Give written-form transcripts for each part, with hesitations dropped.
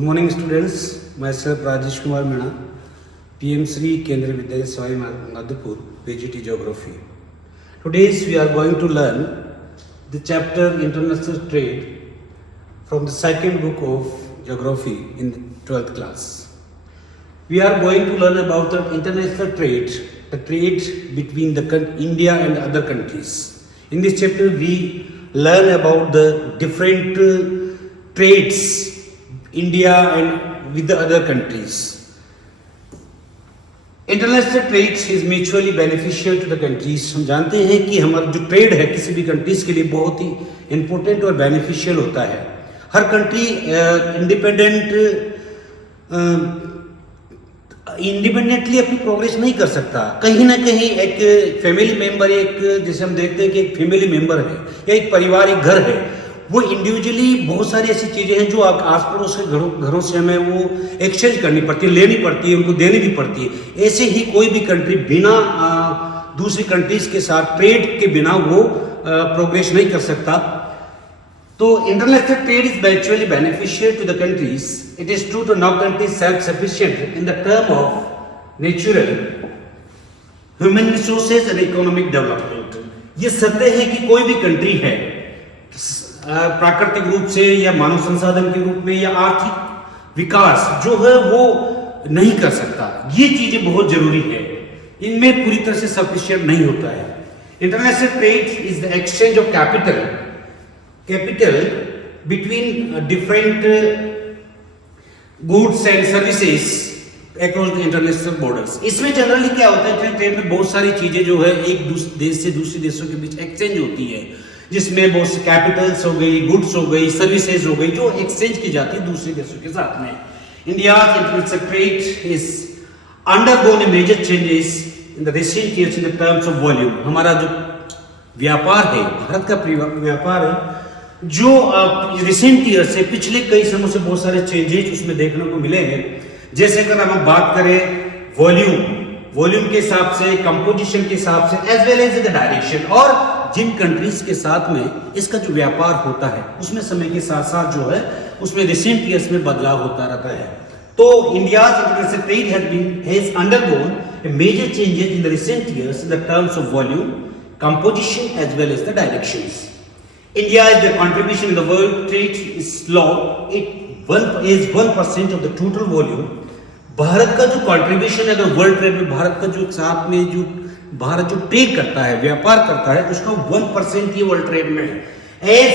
Good morning, students. Myself Rajesh Kumar Meena, PM Sri Kendriya Vidyalaya Sawai Madhupur, PGT Geography. Today we are going to learn the chapter International Trade from the second book of Geography in the 12th class. We are going to learn about the international trade, the trade between the India and other countries. In this chapter we learn about the different trades India and with the other countries. International trade is mutually beneficial to the countries. हम जानते हैं कि हमारा जो trade है किसी भी countries के लिए बहुत ही इंपॉर्टेंट और बेनिफिशियल होता है. हर कंट्री इंडिपेंडेंटली अपनी प्रोग्रेस नहीं कर सकता. कहीं ना कहीं एक फैमिली मेंबर, एक जैसे हम देखते हैं कि एक फैमिली मेंबर है या एक परिवार, एक घर है, वो इंडिविजुअली बहुत सारी ऐसी चीज़ें हैं जो आप आस पड़ोस के घरों से हमें वो एक्सचेंज करनी पड़ती है, लेनी पड़ती है, उनको देनी भी पड़ती है. ऐसे ही कोई भी कंट्री बिना दूसरी कंट्रीज के साथ ट्रेड के बिना वो प्रोग्रेस नहीं कर सकता. तो international trade is actually beneficial to the countries. It is true to no countries self sufficient in the term of natural, human resources and economic development. ये सत्य है कि कोई भी कंट्री है प्राकृतिक रूप से या मानव संसाधन के रूप में या आर्थिक विकास जो है वो नहीं कर सकता. ये चीजें बहुत जरूरी है, इनमें पूरी तरह से सफिशिएंट नहीं होता है. International trade is the exchange of capital between different goods and services across the international borders. इसमें जनरली क्या होता है, ट्रेड में बहुत सारी चीजें जो है एक देश से दूसरे देशों के बीच एक्सचेंज होती है, जिसमें बहुत से कैपिटल्स हो गई, गुड्स हो गई, सर्विसेज हो गई, जो एक्सचेंज की जाती है दूसरे देशों के साथ में. India's international trade is undergone major changes in the recent years in the terms of volume. हमारा जो व्यापार है, भारत का व्यापार है, जो रिसेंट ईयर से पिछले कई समय से बहुत सारे चेंजेस उसमें देखने को मिले हैं. जैसे अगर हम बात करें वॉल्यूम के हिसाब से, कंपोजिशन के हिसाब से, as well as the direction, और जिन कंट्रीज के साथ में इसका जो व्यापार होता है उसमें समय के साथ साथ जो है उसमें रिसेंट ईयर्स में बदलाव होता रहता है. तो India's international trade has undergone major changes in the recent years in the terms of volume, composition as well as the directions. India is the contribution in the world trade is low. It is 1% of the total volume. Bharat का जो contribution है अगर world trade में, भारत का जो साथ में जो भारत जो ट्रेड करता है, व्यापार करता है, उसका 1% ही वर्ल्ड ट्रेड में है, as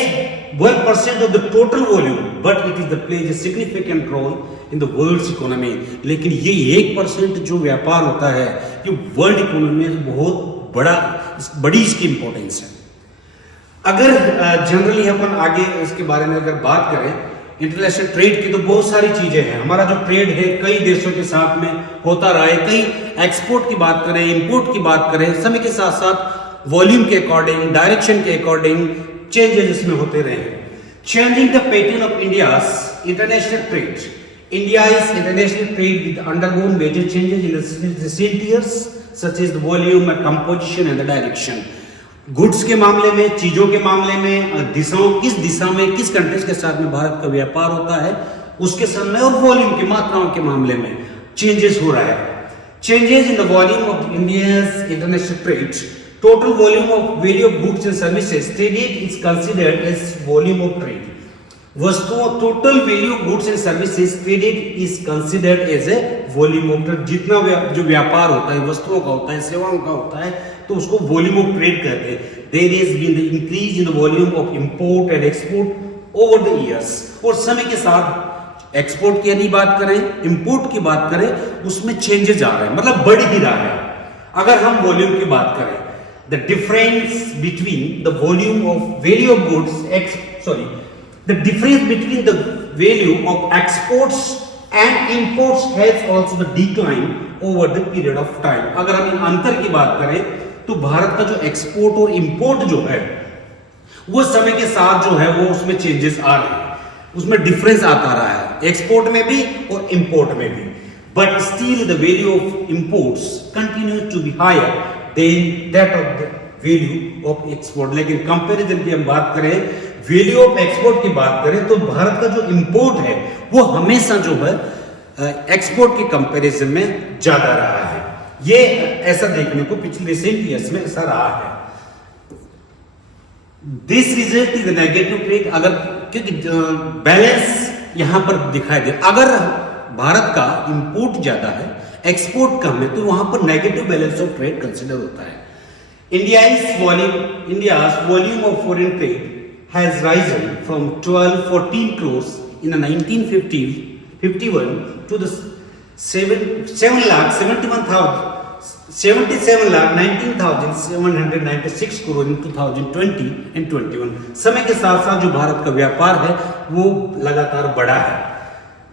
1% of the total volume, but it is the plays a significant role in the world economy. लेकिन ये 1% जो व्यापार होता है ये वर्ल्ड इकोनॉमी में बहुत बड़ी इसकी इंपॉर्टेंस है. अगर जनरली अपन आगे इसके बारे में अगर बात करें इंटरनेशनल ट्रेड की, तो बहुत सारी चीजें हैं. हमारा जो ट्रेड है कई देशों के साथ में होता रहा है. कई एक्सपोर्ट की बात करें, इंपोर्ट की बात करें, समय के साथ साथ वॉल्यूम के अकॉर्डिंग, डायरेक्शन के अकॉर्डिंग चेंजेस इसमें होते रहे. Changing the pattern of India's international trade. India is international trade with undergone major changes in the recent years such as the volume and composition and the direction. Goods के मामले में, चीजों के मामले में, दिशाओं, किस दिशा में किस कंट्रीज के साथ में भारत का व्यापार होता है उसके सामने, और वॉल्यूम की मात्राओं के मामले में चेंजेस हो रहा है. Changes in the volume of India's international trade. Total volume of value of goods and services traded is considered as volume of trade. वस्तुओं, total value of goods and services traded is considered as a volume of trade. जितना जो व्यापार होता है, वस्तुओं का होता है, सेवाओं का होता है, तो उसको वॉल्यूम ऑफ ट्रेड कहते हैं. There is been the increase in the volume of import and export over the years. और समय के साथ एक्सपोर्ट की यदि बात करें, इंपोर्ट की बात करें, उसमें चेंजेस आ रहे हैं, मतलब बढ़ ही रहा है. अगर हम वॉल्यूम की बात करें, the difference between the volume of value of goods the difference between the value of exports and imports has also the decline over the period of time. अगर हम इन अंतर की बात करें तो भारत का जो एक्सपोर्ट और इंपोर्ट जो है वो समय के साथ जो है वो उसमें चेंजेस आ रहे हैं, उसमें डिफरेंस आता रहा है एक्सपोर्ट में भी और इंपोर्ट में भी. But still the value of imports continues to be higher than that of the value of export. लेकिन कंपैरिजन की हम बात करें वैल्यू ऑफ एक्सपोर्ट की बात करें तो भारत का जो इंपोर्ट है वो हमेशा जो है एक्सपोर्ट के कंपैरिजन में ज्यादा रहा है। ये ऐसा देखने को पिछले रिसेंट ईयर्स में ऐसा रहा है। This result is negative trade, अगर क्योंकि बैलेंस यहां पर दिखाई दे, अगर भारत का इंपोर्ट ज्यादा है एक्सपोर्ट कम है तो वहां पर negative balance of trade consider होता है। India's volume of foreign trade has risen from 12-14 crores in the 1951 to the 77,19,796 crore in 2020 and 21। समय के साथ साथ जो भारत का व्यापार है वो लगातार बढ़ा है।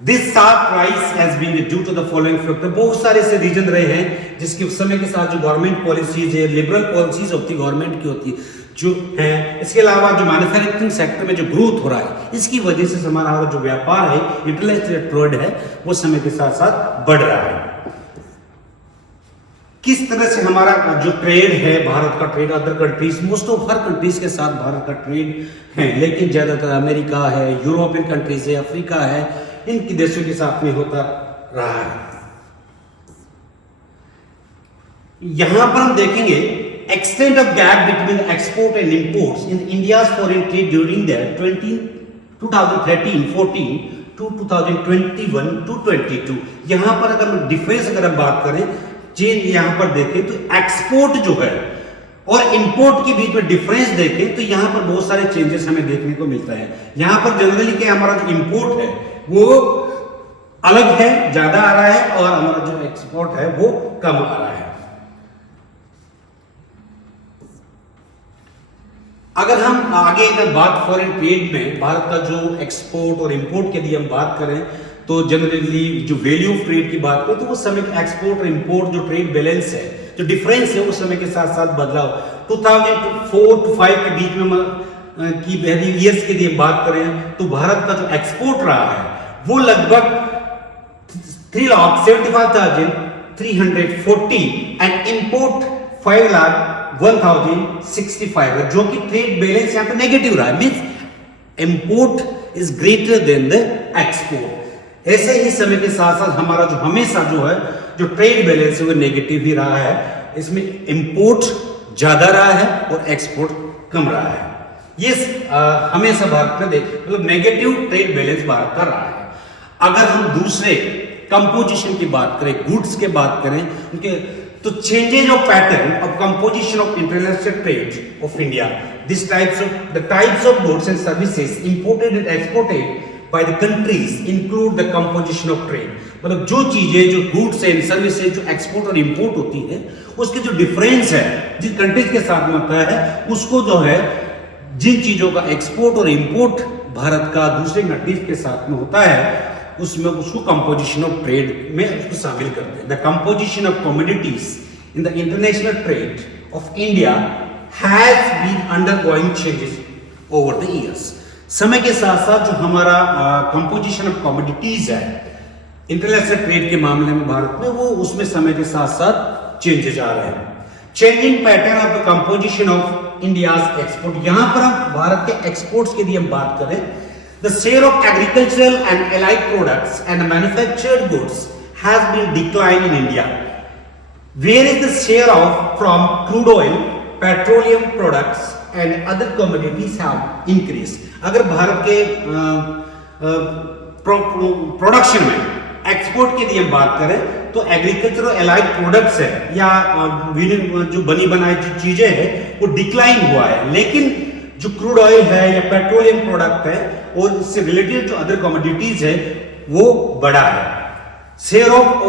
This sharp rise has been due to the following factor। बहुत सारे से रीजन रहे हैं जिसके समय के साथ जो गवर्नमेंट पॉलिसीज है, लिबरल पॉलिसीज होती गवर्नमेंट की होती जो है, इसके अलावा जो मैन्युफैक्चरिंग सेक्टर में जो ग्रोथ हो रहा है इसकी वजह से हमारा जो व्यापार है इंटरनेशनल ट्रेड है वो समय के साथ साथ बढ़ रहा है। किस तरह से हमारा जो ट्रेड है, भारत का trade other countries, most of her countries के साथ भारत का ट्रेड है, लेकिन ज्यादातर अमेरिका है, यूरोपियन कंट्रीज है, अफ्रीका है, इनकी देशों के साथ में होता रहा है। यहां पर हम देखेंगे extent of gap between export and imports in India's foreign trade during the 2013-14 to 2021-22। यहां पर अगर डिफरेंस अगर हम बात करें, चेंज यहां पर देखें तो एक्सपोर्ट जो है और इंपोर्ट के बीच में डिफरेंस देखें तो यहां पर बहुत सारे चेंजेस हमें देखने को मिलता है। यहां पर जनरली क्या हमारा जो इंपोर्ट है वो अलग है, ज्यादा आ रहा है, और हमारा जो एक्सपोर्ट है वो कम आ रहा है। अगर हम आगे अगर बात फॉरेन ट्रेड में भारत का जो एक्सपोर्ट और इंपोर्ट के लिए हम बात करें तो जनरली जो वैल्यू ऑफ ट्रेड की बात करें तो वो समय एक्सपोर्ट और इंपोर्ट जो ट्रेड बैलेंस है, जो डिफरेंस है, वो समय के साथ साथ बदलाव 2004-5 के बीच में की ईयर्स के लिए बात करें तो भारत का जो एक्सपोर्ट रहा है वो लगभग 3,75,340 एंड इंपोर्ट 5,01,065 है, जो कि ट्रेड बैलेंस यहाँ पे नेगेटिव रहा है, means import is greater than the export. ऐसे ही समय के साथ साथ हमारा जो हमेशा जो है जो ट्रेड बैलेंस है वो नेगेटिव ही रहा है, इसमें इंपोर्ट ज्यादा रहा है और एक्सपोर्ट कम रहा है। ये हमेशा भारत में मतलब नेगेटिव ट्रेड बैलेंस भारत का रहा है। अगर हम दूसरे कंपोजिशन की बात करें, गुड्स की बात करें उनके, तो changes of pattern of composition of international trade of India, this types of goods and services imported and exported by the countries include the composition of trade. मतलब जो चीजें, जो गुड्स एंड सर्विसेज जो एक्सपोर्ट और import होती है उसके जो डिफरेंस है जिन कंट्रीज के साथ में होता है उसको जो है, जिन चीजों का एक्सपोर्ट और इंपोर्ट भारत का दूसरे कंट्रीज के साथ में होता है उसमें उसको कंपोजिशन ऑफ ट्रेड में उसको शामिल करते हैं। The composition of commodities in the international trade of India has been undergoing changes over the years. समय के साथ साथ जो हमारा कंपोजिशन ऑफ कमोडिटीज है इंटरनेशनल ट्रेड के मामले में भारत में, वो उसमें समय के साथ साथ चेंजेस आ रहे हैं। Changing pattern of the composition of India's export, यहां पर हम भारत के एक्सपोर्ट्स के लिए हम बात करें, the share of agricultural and allied products and manufactured goods has been declined in India, whereas the share of from crude oil, petroleum products and other commodities have increased। अगर भारत के प्रोडक्शन में export के लिए बात करें तो agriculture और allied products है या जो बनी बनाई जो चीजें हैं वो डिक्लाइन हुआ है, लेकिन जो क्रूड ऑयल है या पेट्रोलियम प्रोडक्ट है और इससे रिलेटेड जो अदर कमोडिटीज है वो बढ़ा है। शेयर ऑफ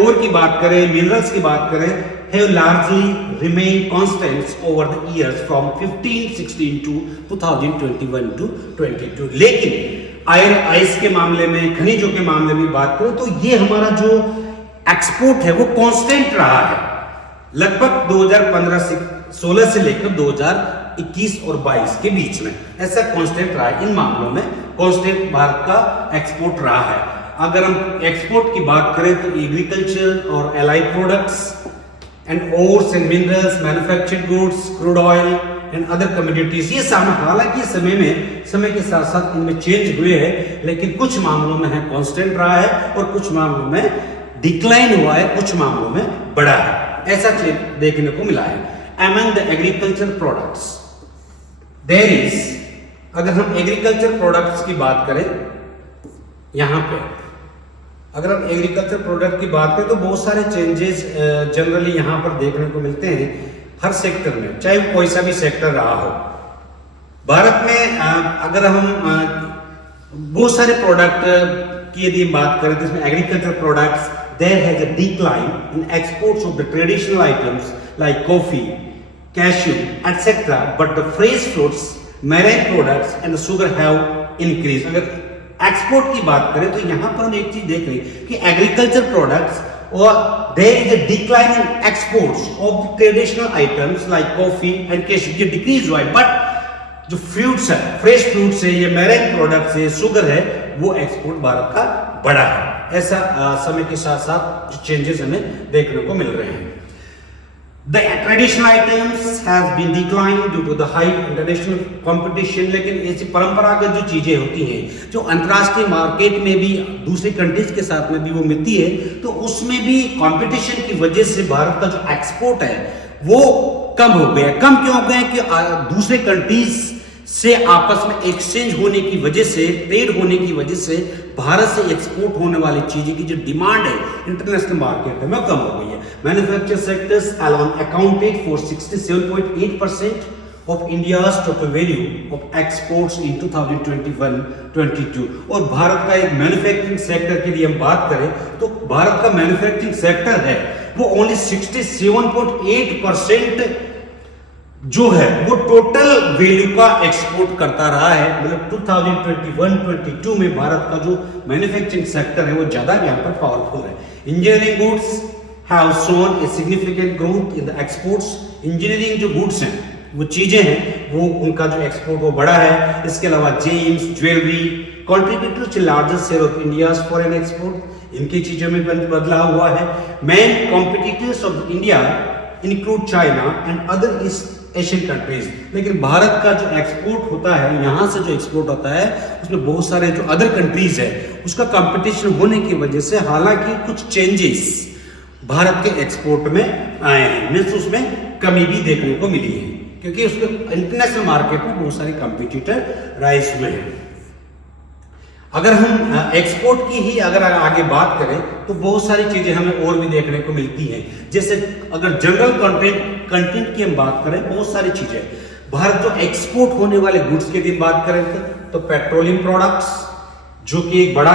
ओर की बात करें, मिनरल्स की बात करें, have largely remained constant over the years from 15-16 to 2021-22। लेकिन आइस के मामले में, खनिजों के मामले में बात करें तो ये हमारा जो एक्सपोर्ट है वो कांस्टेंट रहा है, लगभग 2015-16 से लेकर 2021 और 22 के बीच में ऐसा कांस्टेंट रहा है। इन मामलों में कांस्टेंट भारत का एक्सपोर्ट रहा है। अगर हम एक्सपोर्ट की बात करें तो एग्रीकल्चर और allied products and ores and minerals, manufactured goods, crude oil and other commodities. ये हालांकि समय के साथ साथ इनमें चेंज हुए हैं, लेकिन कुछ मामलों में है कांस्टेंट रहा है और कुछ मामलों में डिक्लाइन हुआ है, कुछ मामलों में बढ़ा है, ऐसा चीज देखने को मिला है। Among the agriculture products there is, अगर हम एग्रीकल्चर प्रोडक्ट्स की बात करें, यहां पे अगर हम एग्रीकल्चर प्रोडक्ट की बात करें तो बहुत सारे चेंजेस जनरली यहां पर देखने को मिलते हैं हर सेक्टर में, चाहे वो कोई सा भी सेक्टर रहा हो। भारत में अगर हम बहुत सारे प्रोडक्ट की यदि बात करें तो इसमें agriculture products, there has a decline in exports of the traditional items like coffee, cashew, etc. But the fresh fruits, marine products and the sugar have increased. अगर एक्सपोर्ट की बात करें तो यहाँ पर हम एक चीज देख रहे हैं कि एग्रीकल्चर प्रोडक्ट्स और there is a decline in exports of traditional items like coffee and cashew, ये डिक्रीज हुआ है, बट जो फ्रूट्स है, फ्रेश फ्रूट्स है, ये मैरीन प्रोडक्ट्स है, शुगर है, वो एक्सपोर्ट भारत का बढ़ा है। ऐसा समय के साथ साथ चेंजेस हमें देखने को मिल रहे हैं। The traditional items have been declined due to the high international competition, लेकिन ऐसी परंपरागत जो चीजें होती हैं, जो अंतर्राष्ट्रीय मार्केट में भी दूसरी कंट्रीज के साथ में भी वो मिलती है, तो उसमें भी कंपटीशन की वजह से भारत का जो एक्सपोर्ट है वो कम हो गया। कम क्यों हो गया? कि दूसरे कंट्रीज से आपस में एक्सचेंज होने की वजह से, ट्रेड होने की वजह से भारत से एक्सपोर्ट होने वाली चीजें की जो डिमांड है इंटरनेशनल मार्केट में कम हो गई है। Manufacture sectors alone accounted for 67.8% of India's total value of exports in 2021-22। और भारत का एक मैन्युफैक्चरिंग सेक्टर की यदि हम बात करें तो भारत का मैन्युफैक्चरिंग सेक्टर है वो ओनली 67.8% जो है वो टोटल वैल्यू का एक्सपोर्ट करता रहा है। मतलब 2021-22 में भारत का जो मैन्युफैक्चरिंग सेक्टर है वो ज्यादा यहाँ पर पावरफुल है। Engineering goods have shown a significant growth in the exports. Engineering जो गुड्स हैं, वो चीजें हैं, वो उनका जो एक्सपोर्ट वो बढ़ा है। इसके अलावा gems, jewellery contribute to largest share of India's foreign export, इनकी चीजों में बदलाव हुआ है। Main competitors of India include China and other East Asian countries. लेकिन भारत का जो एक्सपोर्ट होता है, यहां से जो एक्सपोर्ट होता है, उसमें बहुत सारे जो अदर कंट्रीज है उसका कंपटीशन होने की वजह से हालांकि कुछ चेंजेस भारत के एक्सपोर्ट में आए हैं, मीन्स उसमें कमी भी देखने को मिली है, क्योंकि उसके इंटरनेशनल मार्केट में बहुत सारे कंपटीटर राइज हुए हैं। अगर हम एक्सपोर्ट की ही अगर आगे बात करें तो बहुत सारी चीजें हमें और भी देखने को मिलती हैं। जैसे अगर जनरल कंटेंट की हम बात करें, बहुत सारी चीजें भारत जो एक्सपोर्ट होने वाले गुड्स की यदि बात करें तो पेट्रोलियम प्रोडक्ट्स, जो कि एक बड़ा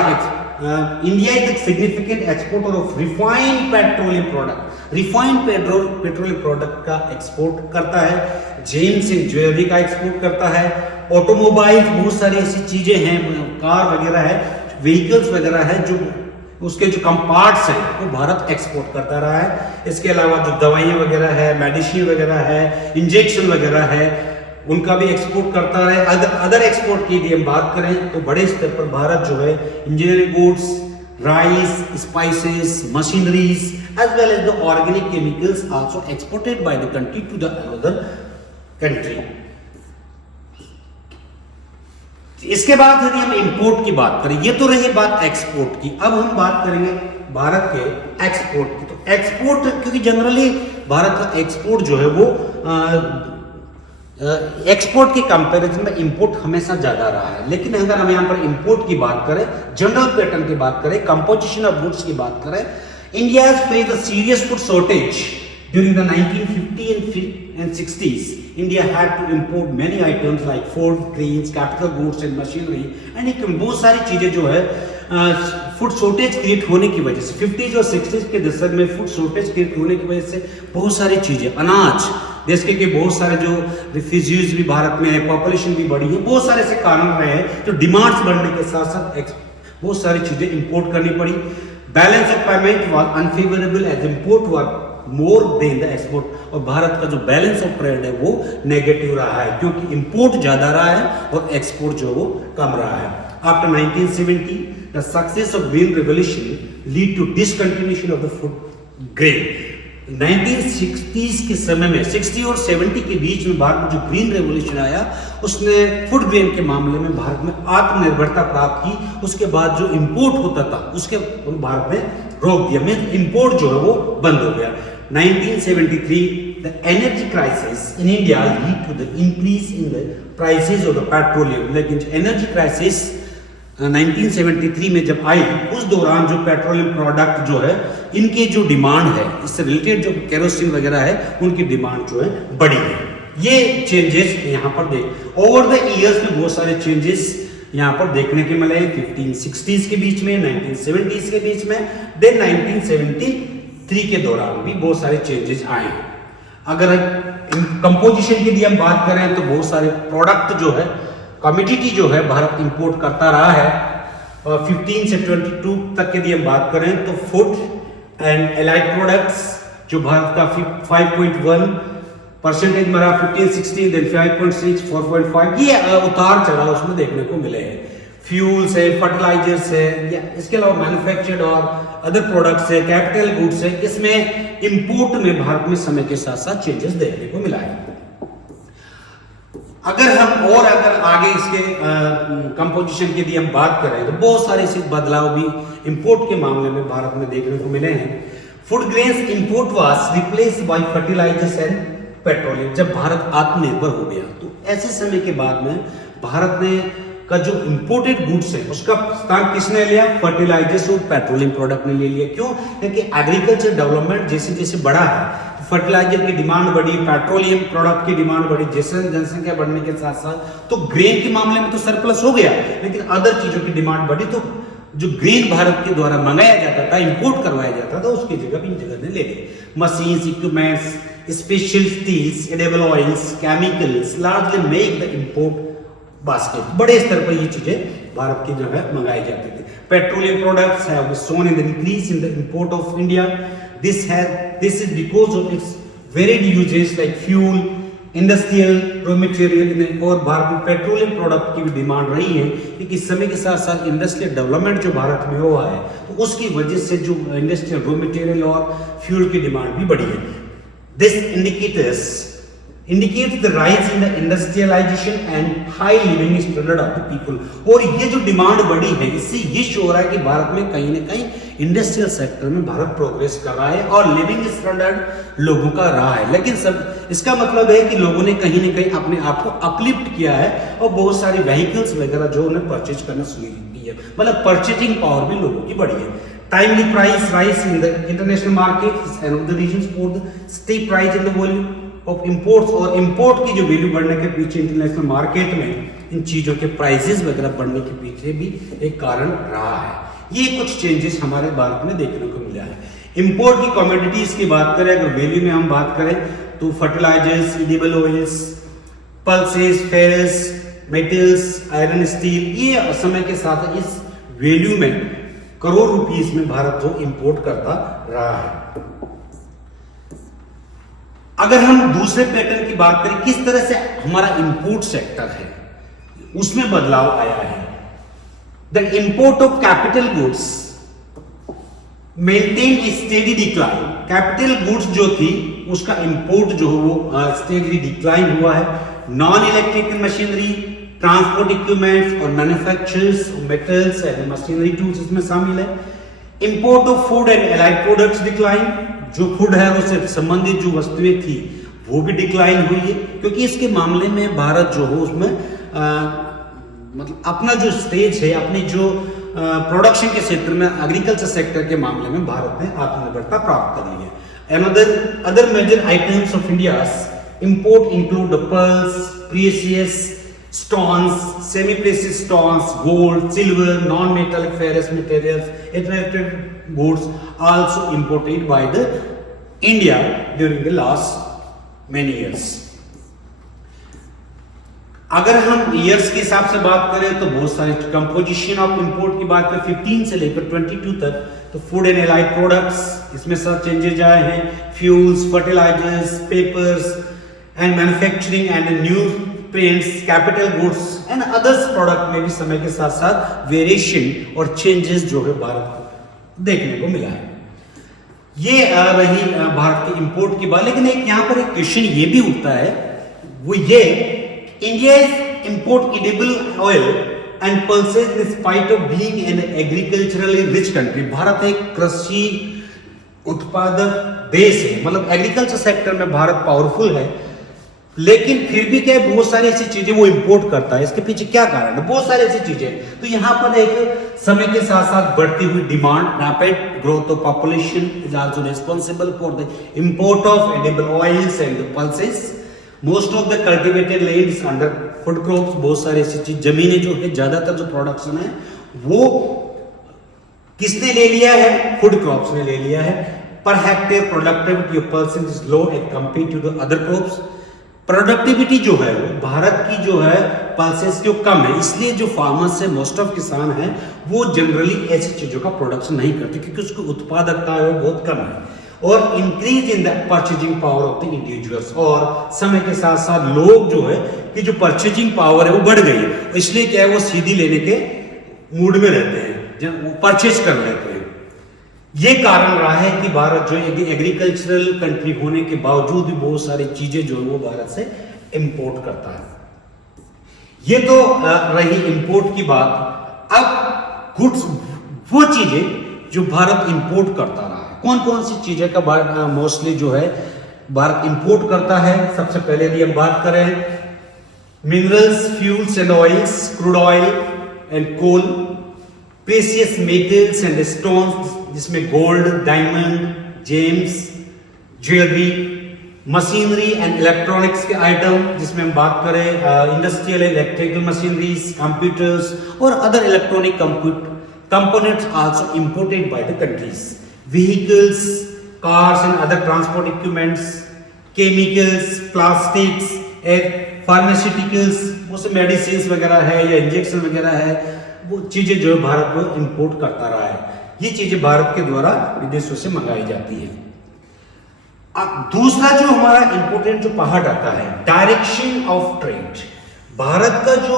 इंडिया एक significant exporter of refined petroleum product, refined petroleum product का एक्सपोर्ट करता है। जेम्स एंड ज्वेलरी का एक्सपोर्ट करता है। ऑटोमोबाइल, बहुत सारी ऐसी चीजें हैं, कार वगैरह है, व्हीकल्स वगैरह है, जो उसके जो कंपार्ट्स हैं वो भारत एक्सपोर्ट करता रहा है। इसके अलावा जो दवाइयाँ वगैरह है, मेडिसिन वगैरह है, इंजेक्शन वगैरह है, उनका भी एक्सपोर्ट करता रहे। अदर एक्सपोर्ट की यदि हम बात करें तो बड़े स्तर पर भारत जो है engineering goods, rice, spices, machineries as well as the organic chemicals also exported by the country to the another country. इसके बाद यदि हम इंपोर्ट की बात करें, ये तो रही बात एक्सपोर्ट की, अब हम बात करेंगे भारत के एक्सपोर्ट की। तो एक्सपोर्ट, क्योंकि जनरली भारत का एक्सपोर्ट जो है वो एक्सपोर्ट के कंपैरिजन में इंपोर्ट हमेशा ज्यादा रहा है। लेकिन अगर हम यहाँ पर इंपोर्ट की बात करें, जनरल पैटर्न की बात करें, कंपोजिशन ऑफ गुड्स की बात करें, India has faced a serious food shortage during the 1950 and 60s. India had to import many items like food, grains, capital goods and machinery, and एक बहुत सारी चीजें जो है फूड शॉर्टेज क्रिएट होने की वजह से 50s और 60s के दशक में फूड शॉर्टेज क्रिएट होने की वजह से बहुत सारी चीजें, अनाज, देश के बहुत सारे जो रिफ्यूजीज भी भारत में है, पॉपुलेशन भी बढ़ी है, बहुत सारे ऐसे कारण रहे हैं जो डिमांड्स बढ़ने के साथ साथ बहुत सारी चीजें इंपोर्ट करनी पड़ी। Balance of payment was unfavourable as import was more than the export, और भारत का जो बैलेंस ऑफ ट्रेड है वो नेगेटिव रहा है, क्योंकि इंपोर्ट ज्यादा रहा है और एक्सपोर्ट जो वो कम रहा है। After 1970 the success of green revolution lead to discontinuation of the food grain. 1960s के समय में 60 और 70 के बीच में भारत में जो ग्रीन रेवोल्यूशन आया उसने फूड ग्रेन के मामले में भारत में आत्मनिर्भरता प्राप्त की। उसके बाद जो इंपोर्ट होता था उसके भारत ने रोक दिया, मीन इंपोर्ट जो है वो बंद हो गया। 1973 the energy crisis in India lead to the increase in the prices of the petroleum। लेकिन एनर्जी क्राइसिस 1973 में जब आई उस दौरान जो पेट्रोलियम प्रोडक्ट जो है इनके जो डिमांड है, इससे रिलेटेड जो केरोसिन वगैरह है उनकी डिमांड जो है बढ़ी है। ये चेंजेस यहाँ पर देख ओवर द इयर्स में बहुत सारे चेंजेस यहाँ पर देखने के मिले 1560s के बीच में, 1970s के बीच में, देन 1973 के दौरान भी बहुत सारे चेंजेस आए हैं। अगर कंपोजिशन की हम बात करें तो बहुत सारे प्रोडक्ट जो है कमोडिटी जो है भारत इंपोर्ट करता रहा है। और 15 से 22 तक की हम बात करें तो फूड एंड एलाइड प्रोडक्ट्स जो भारत का 5.1% में रहा, 15, 16, देन 5.6, 4.5, ये उतार चढ़ाव उसमें देखने को मिले हैं। फ्यूल्स है, फर्टिलाइजर्स है, या इसके अलावा मैन्युफैक्चर्ड और अदर प्रोडक्ट्स है, कैपिटल गुड्स है, इसमें इंपोर्ट में भारत में समय के साथ साथ चेंजेस देखने को मिला है। अगर आगे इसके कंपोजिशन की हम बात करें तो बहुत सारे ऐसे बदलाव भी इंपोर्ट के मामले में भारत में देखने को मिले हैं। Food grains import was replaced by fertilisers and petroleum. जब भारत आत्मनिर्भर हो गया तो ऐसे समय के बाद में भारत ने का जो इंपोर्टेड गुड्स है उसका स्थान किसने लिया? फर्टिलाइजर्स और पेट्रोलियम प्रोडक्ट ने ले लिया। क्यों? क्योंकि एग्रीकल्चर डेवलपमेंट जैसे जैसे बढ़ा है तो फर्टिलाइजर की डिमांड बढ़ी, पेट्रोलियम प्रोडक्ट की डिमांड बढ़ी, जैसे जनसंख्या बढ़ने के साथ साथ तो ग्रेन के मामले में तो सरप्लस हो गया, लेकिन अदर चीजों की डिमांड बढ़ी तो जो ग्रेन भारत के द्वारा मंगाया जाता था, इंपोर्ट करवाया जाता था, उसकी जगह इन जगह ने ले ली। Machines, equipments, special steels, edible oils, chemicals largely make the import basket. बड़े स्तर पर ये चीजें भारत की जो है मंगाई जाती थी। Petroleum products have shown in the increase in the import of India. This is because of its varied uses like fuel, industrial, raw material, और भारत में पेट्रोलियम प्रोडक्ट की भी डिमांड रही है क्योंकि इस समय के साथ साथ इंडस्ट्रियल डेवलपमेंट जो भारत में हुआ है तो उसकी वजह से जो इंडस्ट्रियल रॉ मटेरियल और फ्यूल की डिमांड भी बढ़ी है। This indicates the rise in the industrialization and high living standard of the people। और ये जो डिमांड बढ़ी है इससे ये शो हो रहा है कि भारत में कहीं ना कहीं इंडस्ट्रियल सेक्टर में भारत प्रोग्रेस कर रहा है और लिविंग स्टैंडर्ड लोगों का रहा है। लेकिन सब इसका मतलब है कि लोगों ने कहीं ना कहीं अपने आप को अपलिफ्ट किया है और बहुत सारी व्हीकल्स वगैरह जो उन्हें परचेज करना शुरू की है, मतलब परचेजिंग पावर भी लोगों की बढ़ी है। Timely price rise in the international market is one of the reasons for the steep rise in the volume of imports. और इंपोर्ट की जो वैल्यू बढ़ने के पीछे इंटरनेशनल मार्केट में इन चीजों के प्राइसेस वगैरह बढ़ने के पीछे भी एक कारण रहा है। ये कुछ चेंजेस हमारे भारत में देखने को मिला है। इंपोर्ट की कमोडिटीज की बात करें, अगर वैल्यू में हम बात करें तो fertilisers, edible oils, pulses, ferrous metals, iron, steel, ये समय के साथ इस वैल्यू में करोड़ रुपीस में भारत जो इंपोर्ट करता रहा है। अगर हम दूसरे पैटर्न की बात करें किस तरह से हमारा इंपोर्ट सेक्टर है उसमें बदलाव आया है। The import of capital goods maintain A steady decline. Capital goods जो थी उसका इंपोर्ट जो है वो स्टेडी डिक्लाइन हुआ है। Non electrical machinery, transport equipments और manufacturers metals and machinery tools इसमें शामिल है। Import of food and allied products decline. जो फूड है उससे संबंधित जो वस्तुएं थी वो भी डिक्लाइन हुई है क्योंकि इसके मामले में भारत जो हो उसमें मतलब अपना जो स्टेज है, अपनी जो प्रोडक्शन के क्षेत्र में एग्रीकल्चर सेक्टर के मामले में भारत ने आत्मनिर्भरता प्राप्त कर ली है। Other major items of India's import include pearls, precious stones, semi-precious stones, gold, silver, non-metallic ferrous materials, etc. goods also imported by the India during the last many years. अगर हम ईयर्स के हिसाब से बात करें तो बहुत सारे कंपोजिशन ऑफ इंपोर्ट की बात करें 15 से लेकर 22 तक तो फूड एंड एलाइड प्रोडक्ट्स इसमें सब चेंजेज आए हैं। Fuels, fertilisers, papers and manufacturing and new paints, capital goods and others product में भी समय के साथ साथ वेरिएशन और चेंजेस जो है भारत को देखने को मिला है। ये रही भारत के इंपोर्ट की बात। लेकिन एक यहाँ पर एक क्वेश्चन ये भी उठता है, वो ये, India is import edible oil and pulses in spite of being an agriculturally rich country. Bharat एक कृषि उत्पादक देश है, मतलब एग्रीकल्चर सेक्टर में भारत पावरफुल है, लेकिन फिर भी क्या है, बहुत सारी ऐसी चीजें वो इंपोर्ट करता है। इसके पीछे क्या कारण है? बहुत सारी ऐसी चीजें। तो यहाँ पर एक समय के साथ साथ बढ़ती हुई demand, rapid growth of population is also responsible for the import of edible oils and pulses. Most of the cultivated lands under food crops, बहुत सारी ऐसी चीज, जमीनें जो है, ज्यादातर जो प्रोडक्शन है वो किसने ले लिया है? फूड क्रॉप्स ने ले लिया है। Per hectare productivity of person is low as compare to the other crops. Productivity जो है भारत की जो है पल्सेस की कम है, इसलिए जो फार्मर्स है, मोस्ट ऑफ किसान हैं, वो जनरली ऐसी चीजों का प्रोडक्शन नहीं करते क्योंकि उसकी उत्पादकता है वो बहुत कम है। और increase in the purchasing power of the individuals, और समय के साथ साथ लोग जो है कि जो परचेजिंग पावर है वो बढ़ गई है, इसलिए क्या है वो सीधी लेने के मूड में रहते हैं, जब वो परचेज कर लेते हैं। ये कारण रहा है कि भारत जो एग्रीकल्चरल कंट्री होने के बावजूद भी बहुत सारी चीजें जो है वो भारत से इंपोर्ट करता है। ये तो रही इंपोर्ट की बात। अब गुड्स, वो चीजें जो भारत इंपोर्ट करता रहा है, कौन कौन सी चीजें का मोस्टली जो है भारत इंपोर्ट करता है? सबसे पहले यदि हम बात करें, minerals, fuels and oils, crude oil and coal, precious metals and stones जिसमें gold, diamond, gems, jewellery, machinery and electronics के आइटम जिसमें हम बात करें इंडस्ट्रियल इलेक्ट्रिकल मशीनरीज, कंप्यूटर्स और other electronic components also imported by the countries, vehicles, cars and other transport equipments, chemicals, plastics and pharmaceuticals, वो सब medicine वगैरह है या इंजेक्शन वगैरह है, वो चीजें जो भारत को इंपोर्ट करता रहा है। ये चीजें भारत के द्वारा विदेशों से मंगाई जाती है। अब दूसरा जो हमारा इंपोर्टेंट जो पार्ट आता है, डायरेक्शन ऑफ ट्रेड। भारत का जो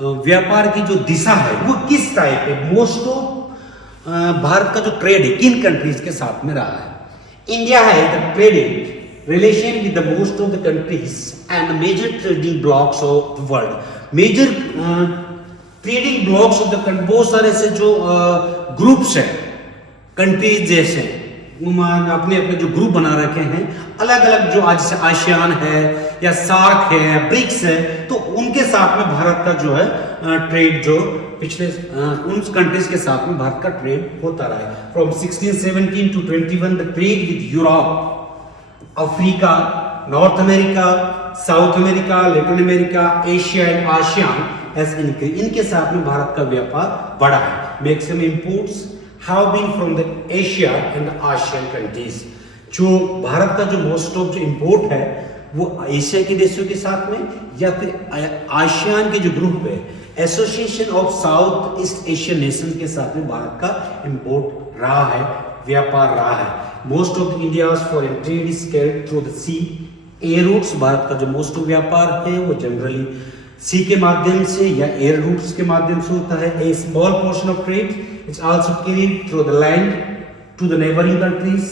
व्यापार की जो दिशा है वो किस टाइप है? मोस्ट ऑफ भारत का जो ट्रेड है किन कंट्रीज के साथ में रहा है? इंडिया है the trading relation with the most of the countries and major trading blocs of the world. Major trading blocs of the country, बहुत सारे से जो ग्रुप्स हैं कंट्रीज जैसे, अपने अपने जो ग्रुप बना रखे हैं अलग अलग, जो आज से आसियान है या सार्क है, ब्रिक्स है, तो उनके साथ में भारत का जो है ट्रेड जो पिछले उन कंट्रीज के साथ में भारत का ट्रेड होता रहा है। From 1617 to 21 the trade with Europe, Africa, North America, south America, Latin America, Asia and ASEAN has increased। इनके साथ में भारत का व्यापार बढ़ा है। Maximum imports have been from the Asia and the Asian countries। जो भारत का जो मोस्ट ऑफ जो इंपोर्ट है वो एशिया के देशों के साथ में या फिर आसियान के जो ग्रुप है, association of south east Asian nation के साथ में भारत का इंपोर्ट रहा है, व्यापार रहा है। Most of India's foreign trade is carried through the sea. Air routes, भारत का जो मोस्ट ऑफ व्यापार है वो जनरली सी के माध्यम से या एयर रूट्स के माध्यम से होता है। A small portion of trade is also carried through the land to the neighbouring countries.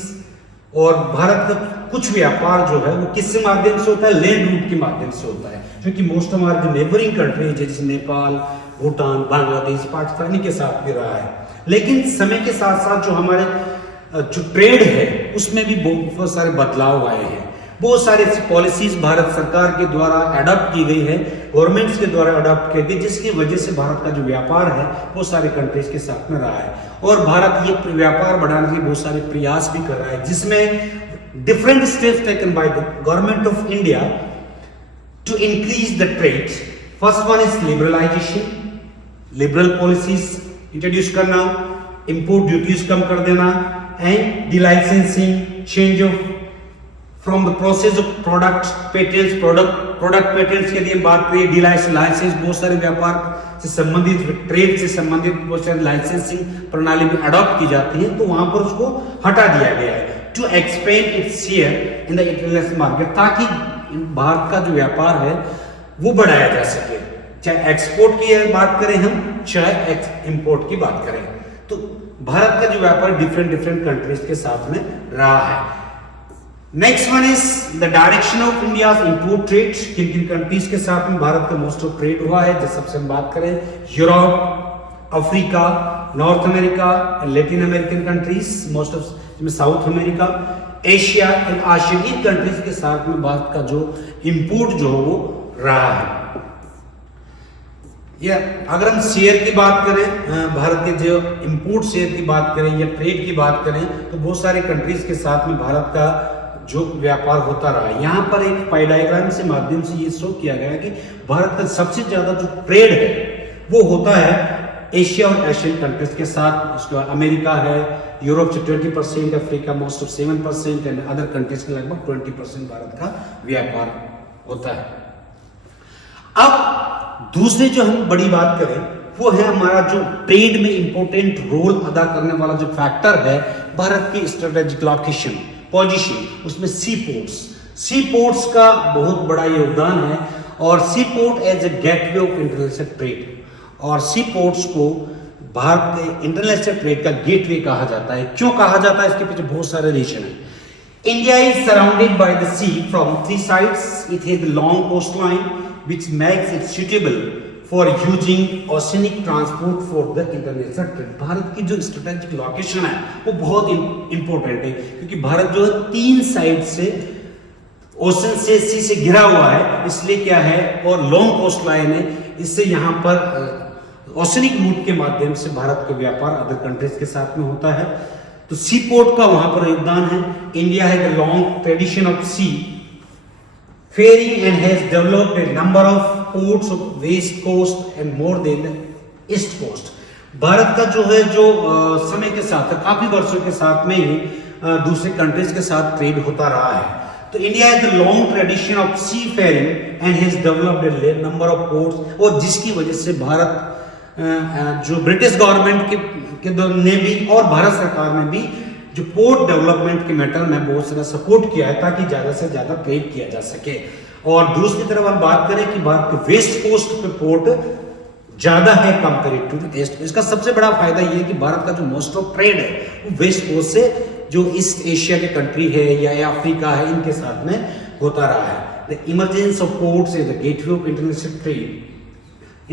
और भारत का कुछ व्यापार जो है वो किसके माध्यम से होता है? लैंड रूट के माध्यम से होता है, क्योंकि मोस्ट ऑफ हमारे जो नेबरिंग कंट्रीज जैसे नेपाल, भूटान, बांग्लादेश, पाकिस्तान के साथ भी रहा है। लेकिन समय के साथ साथ जो हमारे जो ट्रेड है उसमें भी बहुत सारे बदलाव आए हैं। बहुत सारे ऐसी पॉलिसीज भारत सरकार के द्वारा अडॉप्ट की गई है, गवर्नमेंट्स के द्वारा अडॉप्ट की गई, जिसकी वजह से भारत का जो व्यापार है वो सारे कंट्रीज के साथ में रहा है। और भारत ये व्यापार बढ़ाने के बहुत सारे प्रयास भी कर रहा है, जिसमें different steps taken by the government of India to increase the trade. First one is liberalisation, liberal policies introduce करना, इंपोर्ट ड्यूटीज कम कर देना, and delicensing, change of from the process of product patents, product patents के लिए बात करें, D licence, बहुत सारे व्यापार से संबंधित, ट्रेड से संबंधित बहुत सारी लाइसेंसिंग प्रणाली में अडॉप्ट की जाती है, तो वहां पर उसको हटा दिया गया है to expand its share in the international market, ताकि भारत का जो व्यापार है वो बढ़ाया जा सके। चाहे एक्सपोर्ट की बात करें हम, चाहे इंपोर्ट की बात करें, तो भारत का जो व्यापार डिफरेंट कंट्रीज के साथ में रहा है। Next one is the direction of India import trade. किन किन कंट्रीज के साथ में भारत का मोस्ट ऑफ ट्रेड हुआ है, जैसे सबसे हम बात करें Europe, Africa, North America, Latin American countries, most of जिसमें South America, Asia and Asia, इन कंट्रीज के साथ में भारत का जो इंपोर्ट जो वो रहा है। या अगर हम शेयर की बात करें, भारत के जो इंपोर्ट शेयर की बात करें या ट्रेड की बात करें, तो बहुत सारे कंट्रीज के साथ में भारत का जो व्यापार होता रहा है। यहाँ पर एक पाई डायग्राम से माध्यम से ये शो किया गया है कि भारत का सबसे ज्यादा जो ट्रेड है वो होता है एशिया और एशियन कंट्रीज के साथ। उसके बाद अमेरिका है, यूरोप से 20%, Africa most of 7% and other countries के लगभग 20% भारत का व्यापार होता है। अब दूसरी जो हम बड़ी बात करें वो है हमारा जो ट्रेड में इंपॉर्टेंट रोल अदा करने वाला जो फैक्टर है भारत की स्ट्रेटेजिक लोकेशन पोजीशन, उसमें सी पोर्ट्स का बहुत बड़ा योगदान है। और sea port as a gateway of international trade, और सी पोर्ट्स को भारत के इंटरनेशनल ट्रेड का गेटवे कहा जाता है। क्यों कहा जाता है, इसके पीछे बहुत सारे रीजन है। India is surrounded by the sea from 3 sides. It has a long coastline which makes it suitable for using oceanic transport for the international trade। Bharat की जो स्ट्रेटेजिक लोकेशन है वो बहुत इंपॉर्टेंट है, क्योंकि भारत जो है 3 साइड से ओशन से सी से घिरा हुआ है, इसलिए क्या है, और लॉन्ग कोस्ट लाइन है, इससे यहाँ पर ओशनिक रूट के माध्यम से भारत का व्यापार अदर कंट्रीज के साथ में होता है। तो सी पोर्ट का वहां पर योगदान है। India has a long tradition of seafaring and has developed a number of ports of west coast and more than east coast. भारत का जो है जो समय के साथ काफी वर्षों के साथ में ही दूसरे कंट्रीज के साथ ट्रेड होता रहा है। तो India has a long tradition of seafaring and has developed a number of ports, और जिसकी वजह से भारत जो ब्रिटिश गवर्नमेंट के ने भी और भारत सरकार ने भी जो पोर्ट डेवलपमेंट के मैटर में बहुत सारा सपोर्ट किया है, ताकि ज्यादा से ज्यादा ट्रेड किया जा सके। और दूसरी तरफ हम बात करें कि भारत के वेस्ट कोस्ट पे पोर्ट ज्यादा है कंपेरेटिव टू ईस्ट। इसका सबसे बड़ा फायदा ये है कि भारत का जो मोस्ट ऑफ ट्रेड है वो वेस्ट कोस्ट से जो ईस्ट एशिया के कंट्री है या अफ्रीका है, इनके साथ में होता रहा है। The emergence of ports is the gateway of international trade.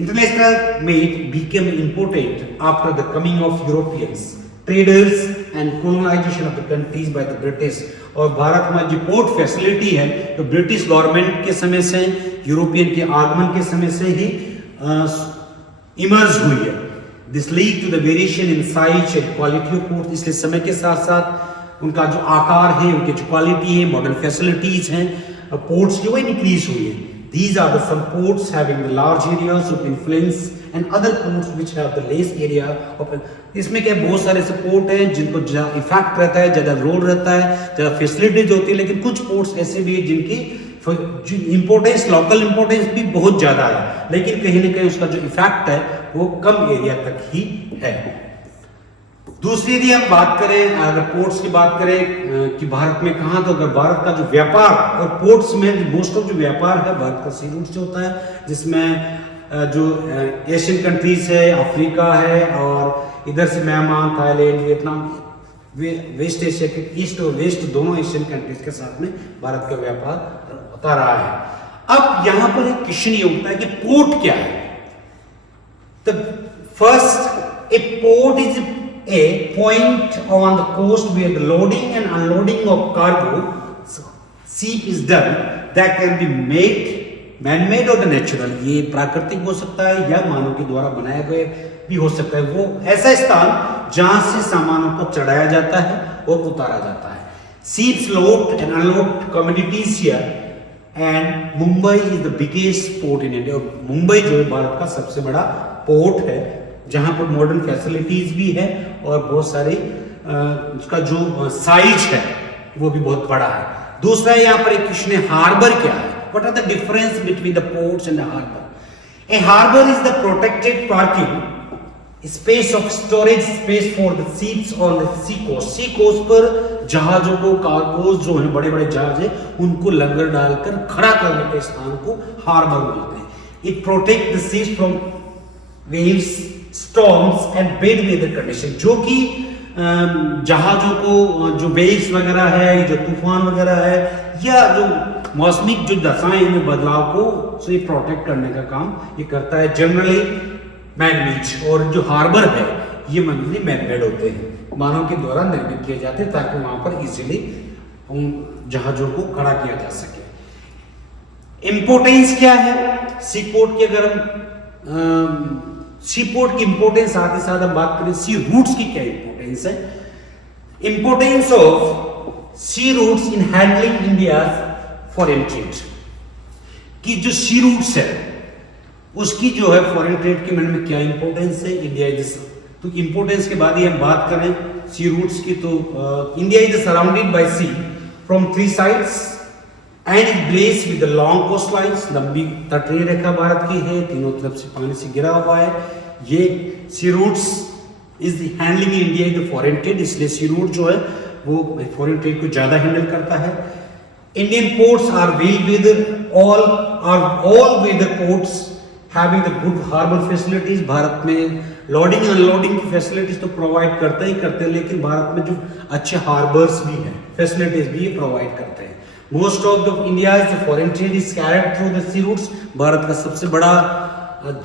International trade became important after the coming of Europeans, traders and colonization of the countries by the British। और भारत में जो पोर्ट फैसिलिटी है तो ब्रिटिश गवर्नमेंट के समय से, European के आगमन के समय से ही इमर्ज हुई है। This lead to the variation in size and quality of port. इसलिए समय के साथ साथ उनका जो आकार है, उनकी जो क्वालिटी है, मॉडर्न फैसिलिटीज हैं, पोर्ट्स की वो इंक्रीज हुई है। These are the some ports having the large areas of influence and other ports which have the less area of। इसमें क्या बहुत सारे ऐसे पोर्ट हैं जिनको ज्यादा इफेक्ट रहता है, ज्यादा रोल रहता है, ज्यादा फैसिलिटीज होती है, लेकिन कुछ पोर्ट्स ऐसे भी हैं जिनकी इंपोर्टेंस, लोकल इंपोर्टेंस भी बहुत ज्यादा है, लेकिन कहीं ना कहीं उसका जो इफेक्ट है वो कम एरिया तक ही है। दूसरी यदि हम बात करें, अगर पोर्ट्स की बात करें कि भारत में कहाँ, तो अगर भारत का जो व्यापार और पोर्ट्स में मोस्ट ऑफ जो व्यापार है भारत का सी रूट से होता है, जिसमें जो एशियन कंट्रीज है, अफ्रीका है, और इधर से Myanmar, Thailand, Vietnam, West Asia के ईस्ट और वेस्ट दोनों एशियन कंट्रीज के साथ में भारत का व्यापार होता रहा है। अब यहाँ पर एक क्वेश्चन ये उठता है कि पोर्ट क्या है। तो first, A port is a point on the coast where the loading and unloading of cargo ship is done, that can be man-made or the natural। ये प्राकृतिक हो सकता है या मानव के द्वारा बनाए गए भी हो सकता है। वो ऐसा स्थान जहां से सामानों को चढ़ाया जाता है और उतारा जाता है। Ships load and unload commodities here and Mumbai is the biggest port in India। Mumbai जो है भारत का सबसे बड़ा पोर्ट है, जहां पर मॉडर्न फैसिलिटीज भी है और बहुत सारी उसका जो साइज है वो भी बहुत बड़ा है। दूसरा यहाँ पर एक क्वेश्चन है, हार्बर क्या है? What are the difference between the ports and the harbour? A harbour is the protected parking space of storage space for the ships on the sea coast. Sea coast पर जहाजों को, cargoes जो है, बड़े बड़े जहाज है, उनको लंगर डालकर खड़ा करने के स्थान को हार्बर बोलते हैं। It protect the ships from waves storms and bad weather condition, जो कि जहाजों को जो वेव्स वगैरह है, जो तूफान वगैरह है, या जो मौसमी जो दशाएं इनमें बदलाव को से प्रोटेक्ट करने का काम ये करता है। जनरली मैन-मेड, और जो हार्बर है ये मनली मैन-मेड होते हैं, मानव के द्वारा निर्मित किए जाते हैं ताकि वहां पर इजीली उन जहाजों को खड़ा किया जा सके। इंपोर्टेंस क्या है सी पोर्ट की? अगर हम सी पोर्ट की इंपोर्टेंस साथ ही साथ हम बात करें सी रूट्स की क्या इंपोर्टेंस है। Importance of sea roots in handling India foreign trade, कि जो सी रूट्स है उसकी जो है फॉरेन ट्रेड के में क्या इंपोर्टेंस है। इंडिया इज, तो इंपोर्टेंस के बाद ही हम बात करें सी रूट्स की, तो India is surrounded by sea from 3 sides and it blessed with the long coast lines, लंबी तटीय रेखा भारत की है, तीनों तरफ से पानी से घिरा हुआ है। ये sea routes is handling India the foreign trade, इसलिए सी रूट जो है वो फॉरेन ट्रेड को ज्यादा हैंडल करता है। Indian ports are well with all weather ports having the good harbour facilities. भारत में लोडिंग अनलोडिंग की फैसिलिटीज तो प्रोवाइड करते ही करते हैं, लेकिन भारत में जो अच्छे हार्बर्स भी हैं, फैसिलिटीज भी ये प्रोवाइड करते हैं। Most of the India is foreign trade is carried through the sea routes. भारत का सबसे बड़ा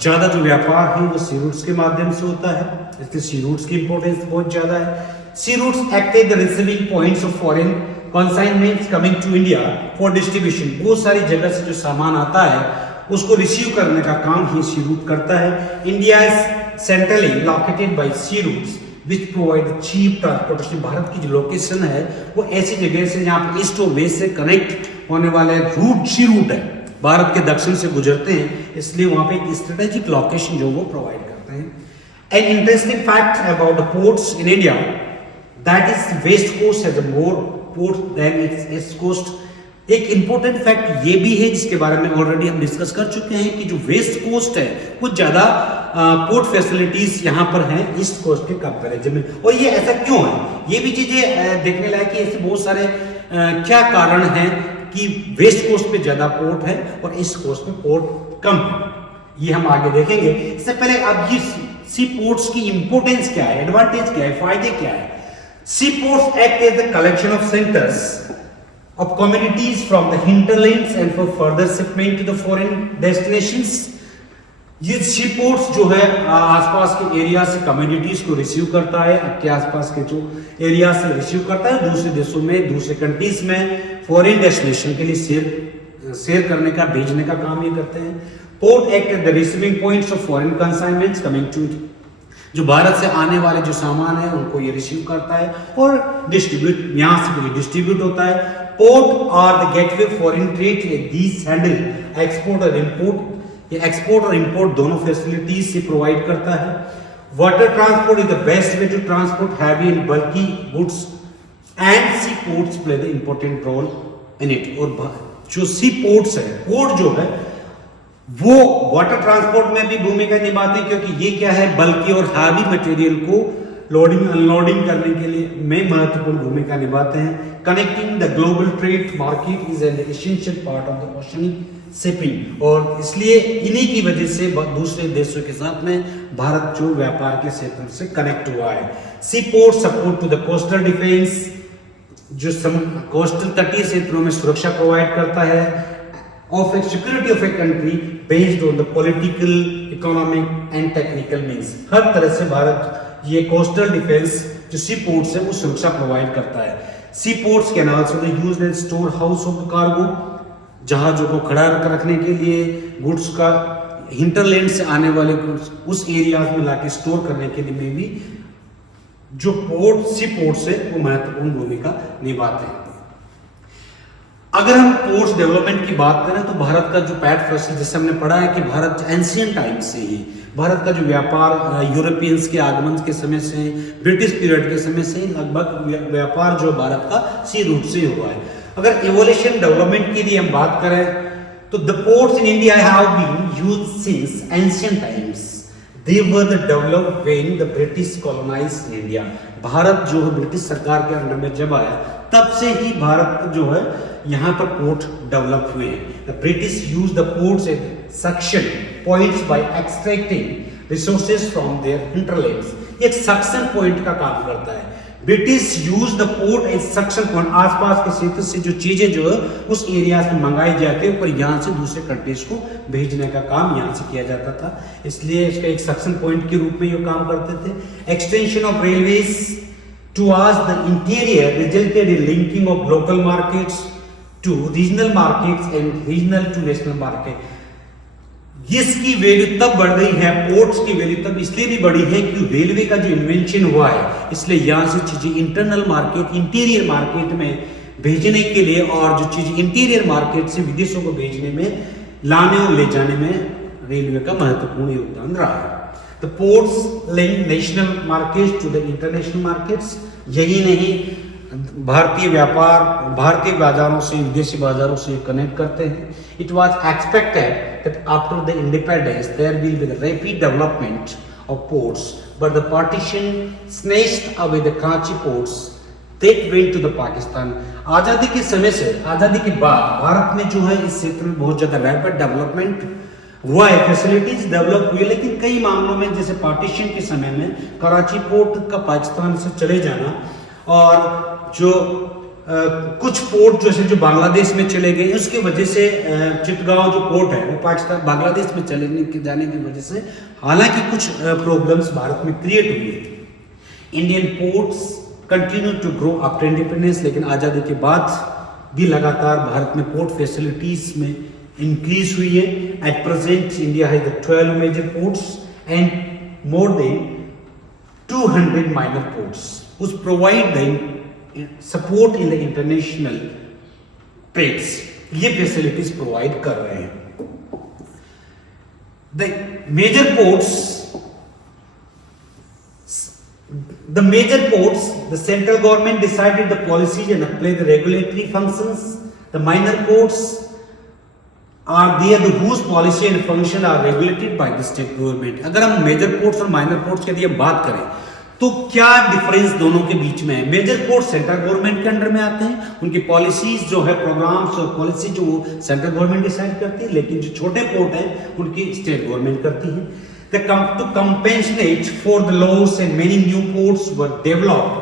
ज्यादा जो व्यापार है वो सी रूट्स के माध्यम से होता है, इसलिए सी रूट्स की इंपोर्टेंस बहुत ज्यादा है। Sea routes act as the receiving points of foreign consignments coming to India for distribution. बहुत सारी जगह से जो सामान आता है उसको रिसीव करने का काम ही सी रूट करता है। India is centrally located by sea routes which provide cheap transportation. भारत की जो लोकेशन है वो ऐसी जगह से जहाँ पर ईस्ट और वेस्ट से कनेक्ट होने वाले रूट सी रूट है, भारत के दक्षिण से गुजरते हैं, इसलिए वहां पे एक स्ट्रेटेजिक लोकेशन जो वो प्रोवाइड करते हैं। An interesting fact about the ports in India that is west coast has more ports than its east coast. एक इंपॉर्टेंट फैक्ट ये भी है जिसके बारे में ऑलरेडी हम डिस्कस कर चुके हैं कि जो वेस्ट कोस्ट है कुछ ज्यादा पोर्ट फैसिलिटीज यहाँ पर हैं ईस्ट कोस्ट के कंपैरिजन में। और ये ऐसा क्यों है, ये भी चीजें देखने लायक है। ऐसे बहुत सारे क्या कारण हैं कि वेस्ट कोस्ट पे ज्यादा पोर्ट है और ईस्ट कोस्ट पे पोर्ट कम है, ये हम आगे देखेंगे। इससे पहले अब ये सी पोर्ट्स की इंपोर्टेंस क्या है, एडवांटेज क्या है, फायदे क्या है। Sea ports act as the collection of centres of commodities from the hinterlands and for further shipment to the foreign destinations। ये सी पोर्ट्स जो है आसपास के एरिया से कमोडिटीज को रिसीव करता है, आपके आसपास के जो एरिया से रिसीव करता है, दूसरे देशों में, दूसरे कंट्रीज में फॉरेन डेस्टिनेशन के लिए शेयर करने का, भेजने का काम ये करते हैं। Port act at the receiving points of foreign consignments coming to, जो भारत से आने वाले जो सामान है उनको ये रिसीव करता है और डिस्ट्रीब्यूट, यहाँ से डिस्ट्रीब्यूट होता है। Port are the gateway foreign trade, these handle export और इंपोर्ट। ये एक्सपोर्ट और इंपोर्ट दोनों फैसिलिटीज से प्रोवाइड करता है। Water transport is the best way to transport heavy and bulky goods and sea ports play the important role in it. और जो सी ports है, पोर्ट जो है वो वाटर ट्रांसपोर्ट में भी भूमिका निभाते हैं, क्योंकि ये क्या है, बल्कि और हैवी मटेरियल को लोडिंग अनलोडिंग करने के लिए में महत्वपूर्ण भूमिका निभाते हैं। Connecting the global trade market is an essential part of the oceanic shipping, और इसलिए इन्हीं की वजह से दूसरे देशों के साथ में भारत जो व्यापार के क्षेत्र से कनेक्ट हुआ है। Sea port support to the coastal defence, जो कोस्टल तटीय क्षेत्रों में सुरक्षा प्रोवाइड करता है, of a security of a country based on the political, economic and technical means. हर तरह से भारत ये कोस्टल डिफेंस जो सी पोर्ट्स है वो सुरक्षा प्रोवाइड करता है। Sea ports can also be used as store house of cargo, जहाजों को खड़ा रखने के लिए, गुड्स का हिंटरलैंड से आने वाले गुड्स उस एरियाज में लाके स्टोर करने के लिए भी जो पोर्ट सी पोर्ट्स है वो महत्वपूर्ण भूमिका निभाते हैं। अगर हम पोर्ट्स डेवलपमेंट की बात करें तो भारत का जो पैट फर्स्ट, जैसे हमने पढ़ा है कि भारत एंशियंट टाइम से ही भारत का जो व्यापार यूरोपियंस के आगमन के समय से, ब्रिटिश पीरियड के समय से लगभग व्यापार जो भारत का सी रूट से हुआ है। अगर इवोल्यूशन डेवलपमेंट की हम बात करें तो the ports in India have been used since ancient times. They were developed when the British colonized India। भारत जो है ब्रिटिश सरकार के अंडर में जब आया तब से ही भारत जो है यहाँ पर पोर्ट डेवलप हुए हैं। The British used the ports as suction points by extracting resources from their hinterlands. एक सक्शन पॉइंट का काम करता है। British use the port as suction point, आसपास के क्षेत्र से जो चीजें जो है उस एरिया से मंगाई जाती है पर यहाँ से दूसरे कंट्रीज को भेजने का काम यहाँ से किया जाता था, इसलिए इसका एक सक्शन पॉइंट के रूप में ये काम करते थे। Extension of railways towards the interior resulted in linking of local markets to regional markets and regional to national market। इसकी वैल्यू तब बढ़ रही है, पोर्ट्स की वैल्यू तब इसलिए भी बढ़ी है कि रेलवे का जो इन्वेंशन हुआ है, इसलिए यहाँ से चीजें इंटरनल मार्केट, इंटीरियर मार्केट में भेजने के लिए और जो चीजें इंटीरियर मार्केट से विदेशों को भेजने में, लाने और ले जाने में रेलवे का महत्वपूर्ण योगदान रहा है। The ports link national markets to the international markets। यही नहीं, भारतीय व्यापार भारतीय बाजारों से विदेशी बाजारों से कनेक्ट करते हैं। It was expected that after the independence there will be the rapid development of ports, but the partition snatched away the Karachi ports that went to the Pakistan। आजादी के समय से, आजादी के बाद भारत में जो है इस क्षेत्र में बहुत ज्यादा रैपिड डेवलपमेंट हुआ है, फैसिलिटीज डेवलप हुई, लेकिन कई मामलों में जैसे पार्टीशन के समय में कराची पोर्ट का पाकिस्तान से चले जाना और जो कुछ पोर्ट जो बांग्लादेश में चले गए, उसकी वजह से चिटगांव जो पोर्ट है वो पाकिस्तान बांग्लादेश में जाने की वजह से हालांकि कुछ प्रॉब्लम्स भारत में क्रिएट हुई थी। Indian ports continue to grow after independence, लेकिन आज़ादी के बाद भी लगातार भारत में पोर्ट फैसिलिटीज में इंक्रीज हुई है। At present India has 12 major ports and more than 200 minor ports which provide the support in the international trades। ये फैसिलिटीज प्रोवाइड कर रहे हैं। The major ports, the central government decided the policies and apply the regulatory functions। The minor ports are there whose policy and function are regulated by the state government। अगर हम major ports और minor ports की यदि हम बात करें तो क्या डिफरेंस दोनों के बीच में है। मेजर पोर्ट सेंट्रल गवर्नमेंट के अंडर में आते हैं, उनकी पॉलिसीज जो है, प्रोग्राम्स और पॉलिसी जो सेंट्रल गवर्नमेंट डिसाइड करती है, लेकिन जो छोटे पोर्ट हैं उनकी स्टेट गवर्नमेंट करती है। To compensate for the loss and many new ports were developed।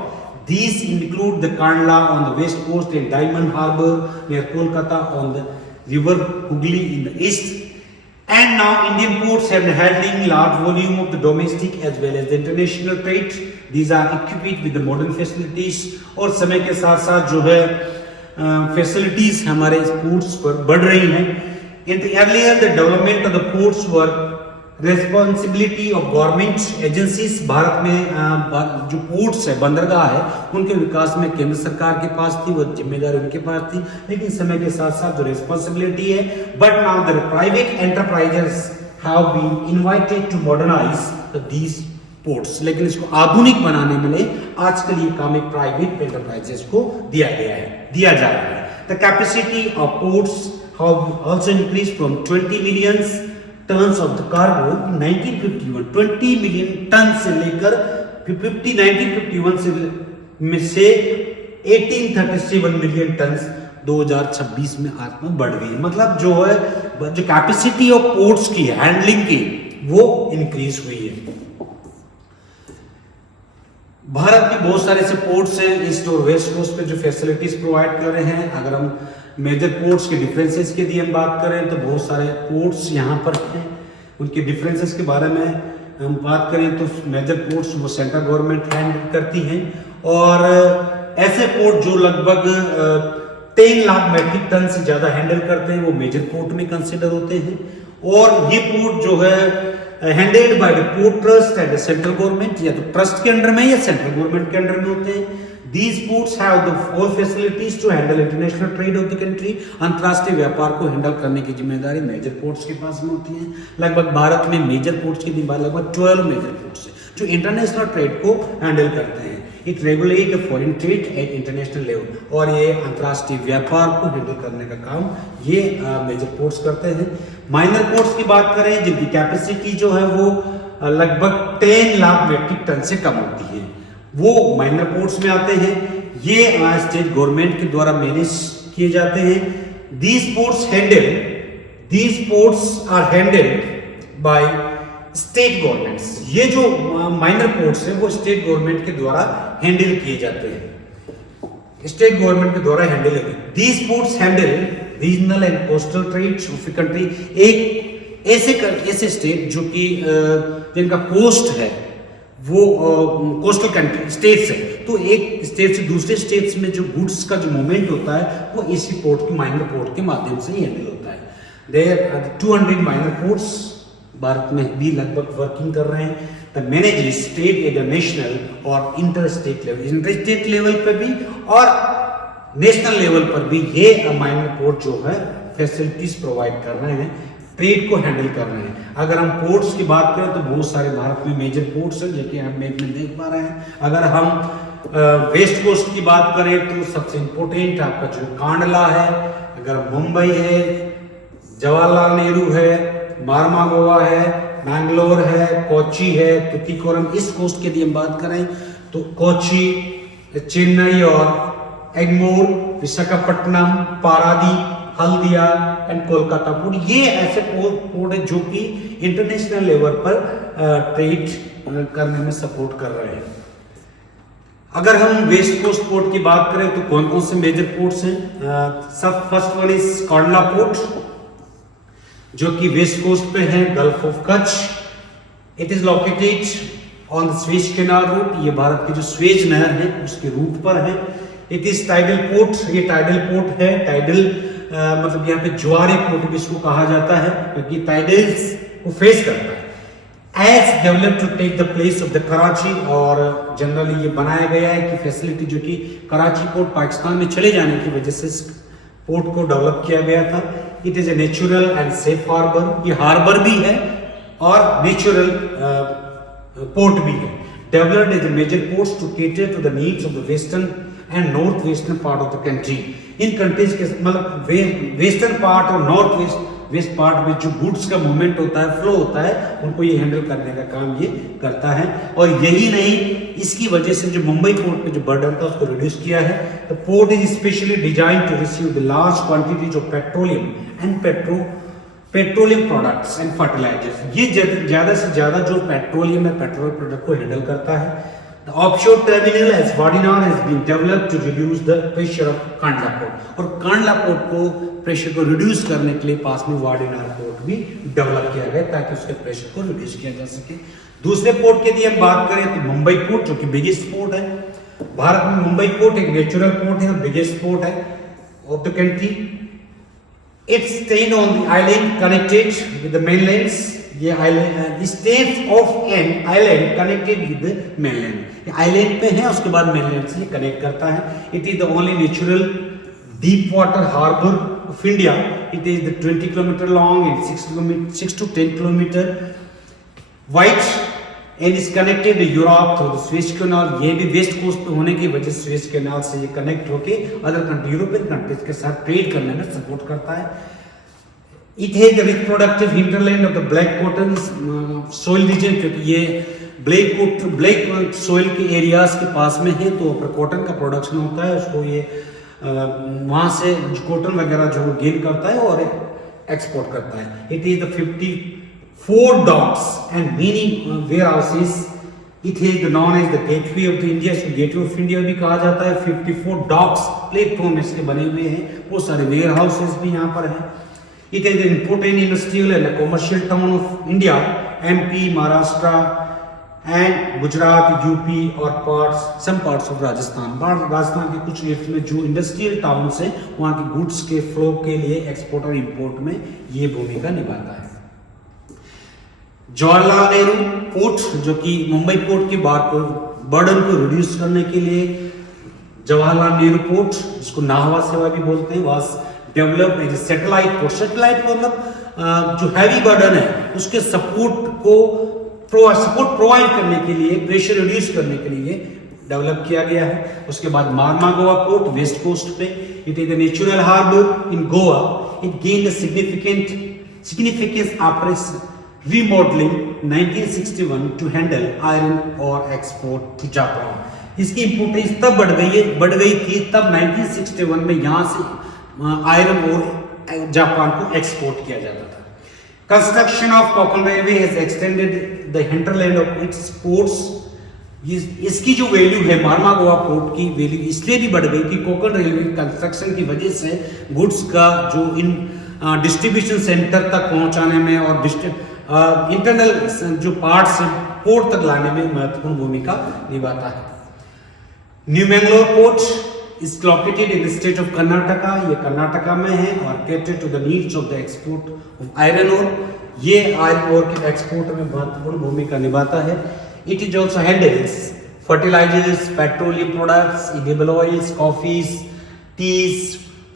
These include the Kandla on the west coast and Diamond Harbour near Kolkata on the river Hooghly in the east। And now Indian ports have handling large volume of the domestic as well as the international trade। These are equipped with the modern facilities। और समय के साथ साथ जो है facilities हमारे इस ports पर बढ़ रही हैं। In the earlier the development of the ports were responsibility of government agencies। Bharat में जो ports है, बंदरगाह है, उनके विकास में केंद्र सरकार के पास थी, वो जिम्मेदारी उनके पास थी, लेकिन समय के साथ साथ जो responsibility है, but now the private enterprises have been invited to modernize these ports। लेकिन इसको आधुनिक बनाने में लिए आजकल ये काम एक प्राइवेट एंटरप्राइजेस को दिया जा रहा है। The capacity of ports have also increased from 20 million tons of the cargo 1951, 20 million ton से लेकर 1951 से 1837 मिलियन टन 2026 में आज में बढ़ गई। मतलब जो है जो कैपेसिटी ऑफ पोर्ट्स की हैंडलिंग की वो इंक्रीज हुई है। भारत में बहुत सारे ऐसे पोर्ट्स हैं ईस्ट और वेस्ट कोस्ट पे जो फैसिलिटीज प्रोवाइड कर रहे हैं। अगर हम मेजर पोर्ट्स के डिफरेंसेस की यदि हम बात करें तो बहुत सारे पोर्ट्स यहाँ पर हैं, उनके डिफरेंसेस के बारे में हम बात करें तो मेजर पोर्ट्स वो सेंट्रल गवर्नमेंट हैंडल करती हैं, और ऐसे पोर्ट जो लगभग 10 लाख मैट्रिक टन से ज़्यादा हैंडल करते हैं वो मेजर पोर्ट में कंसिडर होते हैं। और ये पोर्ट जो है handled by the port trust and the central government, या तो ट्रस्ट के अंडर में या सेंट्रल गवर्नमेंट के अंडर में होते हैं। These ports have the all facilities to handle international trade of the country। अंतर्राष्ट्रीय व्यापार को हैंडल करने की जिम्मेदारी मेजर पोर्ट्स के पास में होती है। लगभग भारत में मेजर पोर्ट्स की लगभग 12 मेजर पोर्ट्स हैं जो इंटरनेशनल ट्रेड को हैंडल करते हैं। It regulate the foreign trade at international level, और ये अंतर्राष्ट्रीय व्यापार को हैंडल करने का काम ये मेजर पोर्ट्स करते हैं। माइनर पोर्ट्स की बात करें जिनकी कैपेसिटी जो है वो लगभग 10 लाख मैट्रिक टन से कम होती है, वो माइनर पोर्ट्स में आते हैं। ये स्टेट गवर्नमेंट के द्वारा मैनेज किए जाते हैं। These ports are handled by state governments, ये जो माइनर पोर्ट्स है वो स्टेट गवर्नमेंट के द्वारा हैंडल किए जाते हैं, स्टेट गवर्नमेंट के द्वारा हैंडल होते हैं। These ports handle regional and coastal trades of a country. एक ऐसे स्टेट जो कि जिनका कोस्ट है वो कोस्टल कंट्री स्टेट्स है, तो एक स्टेट से दूसरे स्टेट्स में जो गुड्स का जो मूवमेंट होता है वो इसी पोर्ट की माइनर पोर्ट के माध्यम से ही हैंडल होता है। There are 200 minor ports Bharat में भी लगभग वर्किंग कर रहे हैं। The manage state at national और इंटर स्टेट लेवल पे भी और नेशनल लेवल पर भी ये माइनर पोर्ट जो है फैसिलिटीज प्रोवाइड कर रहे हैं, ट्रेड को हैंडल कर रहे हैं। अगर हम पोर्ट्स की बात करें तो बहुत सारे भारत में मेजर पोर्ट्स हैं, जो कि हम मैप में देख पा रहे हैं। अगर हम वेस्ट कोस्ट की बात करें तो सबसे इंपॉर्टेंट आपका जो कांडला है, अगर मुंबई है, जवाहरलाल नेहरू है, मारमागोवा है, मैंगलोर है, कोची है, तुतीकोरम। ईस्ट कोस्ट के लिए हम बात करें तो कोची, चेन्नई और एग्मोर, विशाखापट्टनम, पारादीप, हल्दिया एंड कोलकाता पोर्ट, ये ऐसे पोर्ट है जो कि इंटरनेशनल लेवल पर ट्रेड करने में सपोर्ट कर रहे हैं। अगर हम वेस्ट कोस्ट पोर्ट की बात करें तो कौन कौन से मेजर पोर्ट्स हैं? सब first one is Kandla port जो कि वेस्ट कोस्ट पे है, gulf of Kutch. It is located on the Suez canal route, ये भारत की जो स्वेज नहर है उसके रूट पर है। इट इज टाइडल पोर्ट, ये टाइडल पोर्ट है। टाइडल मतलब यहाँ पे ज्वारे पोर्ट भी इसको कहा जाता है क्योंकि टाइडल्स को फेस करता है। As develop to take the place of the Karachi, और जनरली ये बनाया गया है कि फैसिलिटी जो कि कराची पोर्ट पाकिस्तान में चले जाने की वजह से पोर्ट को डेवलप किया गया था। It is a natural and safe harbour, ये हार्बर भी है और नेचुरल पोर्ट भी है। Developed as a major ports to cater to the needs of the western and north western part of the country. इन कंट्रीज के मतलब western part और नॉर्थ वेस्ट पार्ट में जो गुड्स का मूवमेंट होता है, फ्लो होता है, उनको ये हैंडल करने का काम ये करता है। और यही नहीं, इसकी वजह से जो मुंबई पोर्ट पे जो बर्डन था उसको रिड्यूस किया है। The port is specially design to receive the large quantities of petroleum and petroleum products and fertilizers. ये ज्यादा से ज्यादा जो पेट्रोलियम है, पेट्रोल प्रोडक्ट को हैंडल करता है। The offshore terminal as Vadinar has been developed to reduce the pressure of Kandla port, और कांडला पोर्ट को प्रेशर को रिड्यूस करने के लिए पास में वाडिनार पोर्ट भी डेवलप किया गया ताकि उसके प्रेशर को रिड्यूस किया जा सके। दूसरे पोर्ट के लिए हम बात करें तो मुंबई पोर्ट जो कि बिगेस्ट पोर्ट है भारत में। मुंबई पोर्ट एक नेचुरल पोर्ट है, बिगेस्ट पोर्ट है of the country. It's stand on the island connected with the mainlands. ये island state of an island connected with mainland, island पे है उसके बाद मेनलैंड से कनेक्ट करता है। It is the only natural deep water harbour of India. It is the 20 kilometre long and 6 to 10 kilometre wide and is connected Europe through the Suez canal. ये भी waste coast पे होने की वजह से स्वेज कैनाल से ये connect होके अदर कंट्री यूरोपियन कंट्रीज के साथ ट्रेड करने में सपोर्ट करता है। It has the reproductive hinterland of the black cotton soil region, क्योंकि ये ब्लैक सोइल के एरियाज के पास में है तो कॉटन का प्रोडक्शन होता है, उसको ये वहाँ से कॉटन वगैरह जो गेन करता है और एक्सपोर्ट करता है। It is the 54 docks and many warehouses. It is known as the gateway of the India, gateway of India भी कहा जाता है। 54 डॉक्स प्लेटफॉर्म इसके बने हुए हैं, बहुत सारे वेयर हाउसेस भी यहाँ पर हैं। It is an important industrial and a commercial town of India, MP, Maharashtra and Gujarat, UP और some parts of Rajasthan। Rajasthan के कुछ एरिया में जो इंडस्ट्रियल टाउन्स हैं वहाँ के गुड्स के फ्लो के लिए एक्सपोर्ट और इंपोर्ट में ये भूमिका निभाता है। जवाहरलाल नेहरू पोर्ट जो कि मुंबई पोर्ट के बर्डन को रिड्यूस करने के लिए जवाहरलाल नेहरू पोर्ट, जिसको नाहवा सेवा भी बोलते हैं, was develop as satellite port. Satellite मतलब जो हैवी बर्डन है उसके सपोर्ट प्रोवाइड करने के लिए, प्रेशर रिड्यूस करने के लिए डेवलप किया गया है। उसके बाद मारमागोवा पोर्ट वेस्ट कोस्ट पे। It is the natural harbour in Goa. It gained significance after remodelling 1961 to handle iron और एक्सपोर्ट टू जापान। इसकी इंपोर्टेंस तब बढ़ गई थी तब 1961 में यहाँ से आयरन और जापान को एक्सपोर्ट किया जाता था। Construction of Konkan Railway has extended the hinterland of its ports. इसकी जो वैल्यू है मार्मा गोवा पोर्ट की वैल्यू इसलिए भी बढ़ गई कि कोंकण रेलवे कंस्ट्रक्शन की वजह से गुड्स का जो इन डिस्ट्रीब्यूशन सेंटर तक पहुंचाने में और इंटरनल जो पार्ट्स पोर्ट तक लाने में महत्वपूर्ण भूमिका निभाता है। New Mangalore port is located in the state of Karnataka, ये कर्नाटका में है और cater to the needs of the export of iron ore, ये आयरन ओर के एक्सपोर्ट में महत्वपूर्ण भूमिका निभाता है। It is also handles fertilizers, petroleum products, edible oils, coffees, teas,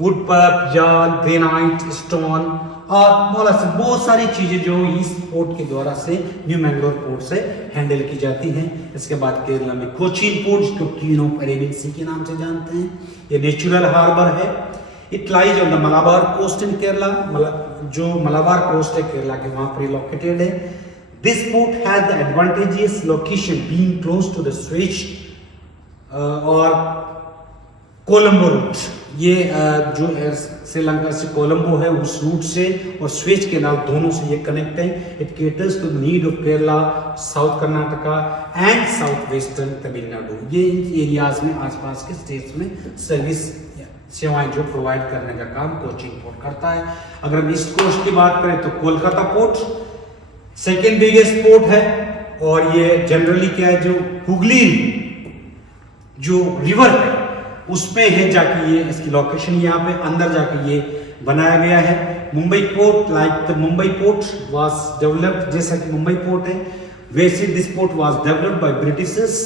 wood pulp, yarn, granite, stone और बहुत सारी चीजें जो इस पोर्ट के द्वारा से न्यू मैंगलोर पोर्ट से हैंडल की जाती हैं। इसके बाद केरला में कोचीन पोर्ट जिसको क्वीन ऑफ अरेबियन सी के नाम से जानते हैं, ये नेचुरल हार्बर है। It lies on the Malabar coast in Kerala, जो मलाबार कोस्ट है केरला के वहां पर लोकेटेड है। This port has the advantageous location being close to the Suez और कोलंबो रूट, ये जो श्रीलंका से कोलंबो है उस रूट से और स्वेज केनाल दोनों से ये कनेक्ट है। It caters to the need of Kerala, south Karnataka and south western Tamil Nadu, ये इन एरियाज में आसपास के स्टेट्स में सर्विस सेवाएं जो प्रोवाइड करने का काम कोचीन पोर्ट करता है। अगर हम ईस्ट कोस्ट की बात करें तो Kolkata port second biggest port है और ये जनरली क्या है जो हुगली जो रिवर है उसमें है जाके ये इसकी लोकेशन यहाँ पे अंदर जाके ये बनाया गया है। Mumbai port like the Mumbai port was developed, जैसा कि मुंबई पोर्ट है वैसे this port was developed by Britishers.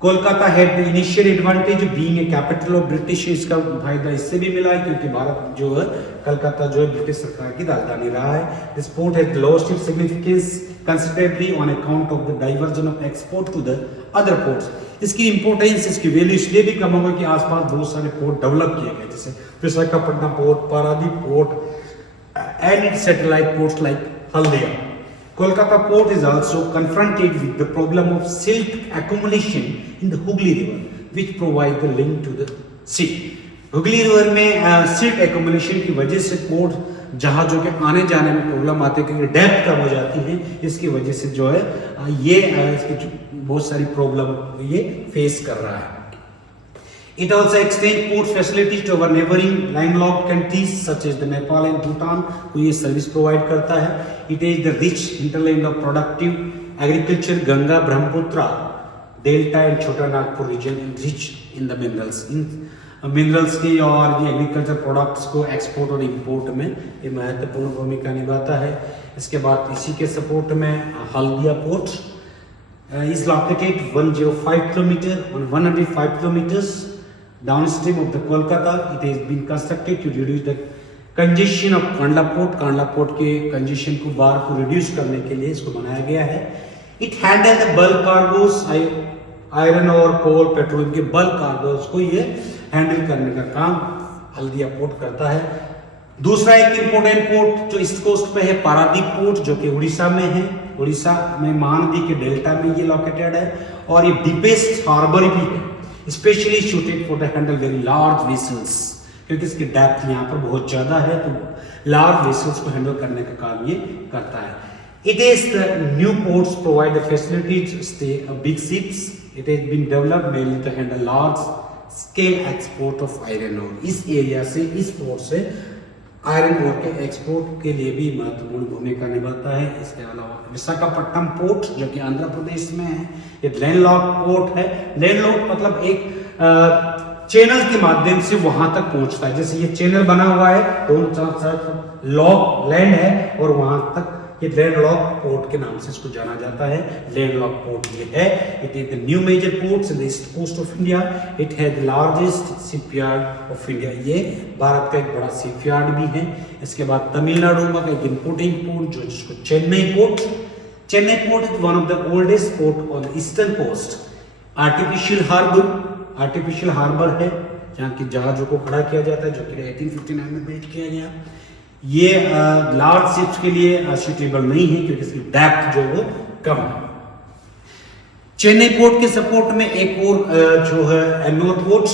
Kolkata had the initial advantage being a capital of British, इसका फायदा इससे भी मिला है क्योंकि भारत जो है कलकत्ता जो है ब्रिटिश सरकार की राजधानी रहा है। This port has lost its significance considerably on account of the diversion of export to the other ports. इसकी इंपोर्टेंस, इसकी वैल्यू इसलिए भी कम हो गई कि आसपास बहुत सारे पोर्ट डेवलप किए गए जैसे Visakhapatnam port, Paradip port and it's satellite ports like Haldia. Kolkata port is also confronted with the problem of silt accumulation in the Hooghly River, which provides the link to the sea. Hooghly River में silt accumulation की वजह से port जहाजों के आने जाने में problem आते हैं क्योंकि डेप्थ कम हो जाती है, इसकी वजह से जो है ये इसकी बहुत सारी प्रॉब्लम ये फेस कर रहा है। It also extends port facilities to our neighboring landlocked countries such as the Nepal and Bhutan, को ये सर्विस प्रोवाइड करता है। It is the rich hinterland of productive agriculture, Ganga, Brahmaputra, Delta and Chota Nagpur region rich in the minerals. In minerals की और ये agriculture products को export और import में ये महत्वपूर्ण भूमिका निभाता है। इसके बाद इसी के सपोर्ट में Haldia port is located 105 kilometer on 105 kilometers downstream of the Kolkata. It has been constructed to reduce the congestion of Kandla Port. Kandla Port के congestion को बार को reduce करने के लिए इसको बनाया गया है। It handles the bulk cargoes, iron ore, coal, petroleum के bulk cargoes को ये handle करने का काम हल्दिया पोर्ट करता है। दूसरा एक इम्पोर्टेंट पोर्ट जो ईस्ट कोस्ट पे है पारादीप पोर्ट जो कि उड़ीसा में है। उड़ीसा में महानदी के डेल्टा में ये लोकेटेड है और ये डीपेस्ट हार्बर भी है, specially shooted for the handle very large vessels, क्योंकि इसकी डेप्थ यहाँ पर बहुत ज्यादा है तो लार्ज वेसल्स को हैंडल करने का काम ये करता है। It is the new ports provide the facilities stay big ships. It has been developed mainly to handle large scale export of iron ore. इस एरिया से, इस पोर्ट से आयरन ओर के एक्सपोर्ट के लिए भी महत्वपूर्ण भूमिका निभाता है। इसके अलावा विशाखापट्टनम पोर्ट जो कि आंध्र प्रदेश में है, ये लैंडलॉक पोर्ट है। लैंडलॉक मतलब एक चैनल के माध्यम से वहां तक पहुंचता है, जैसे ये चैनल बना हुआ है दोनों तरफ लॉक लैंड है और वहां तक ये लैंडलॉक पोर्ट के नाम से इसको जाना जाता है। लैंडलॉक पोर्ट ये है। It is the new major ports in the east coast of India. It has the largest shipyard of India. ये भारत का एक बड़ा शिपयार्ड भी है। इसके बाद तमिलनाडु में एक इंपोर्टिंग पोर्ट जो जिसको Chennai port. Chennai port is one of the oldest port on the eastern coast. Artificial harbour है जहाँ की जहाजों को खड़ा किया जाता है जो कि 1859 में बिल्ड किया गया। ये लार्ज शिप्स के लिए सूटेबल नहीं है क्योंकि इसकी डेप्थ जो वो कम है। चेन्नई पोर्ट के सपोर्ट में एक और जो है एन्नोर पोर्ट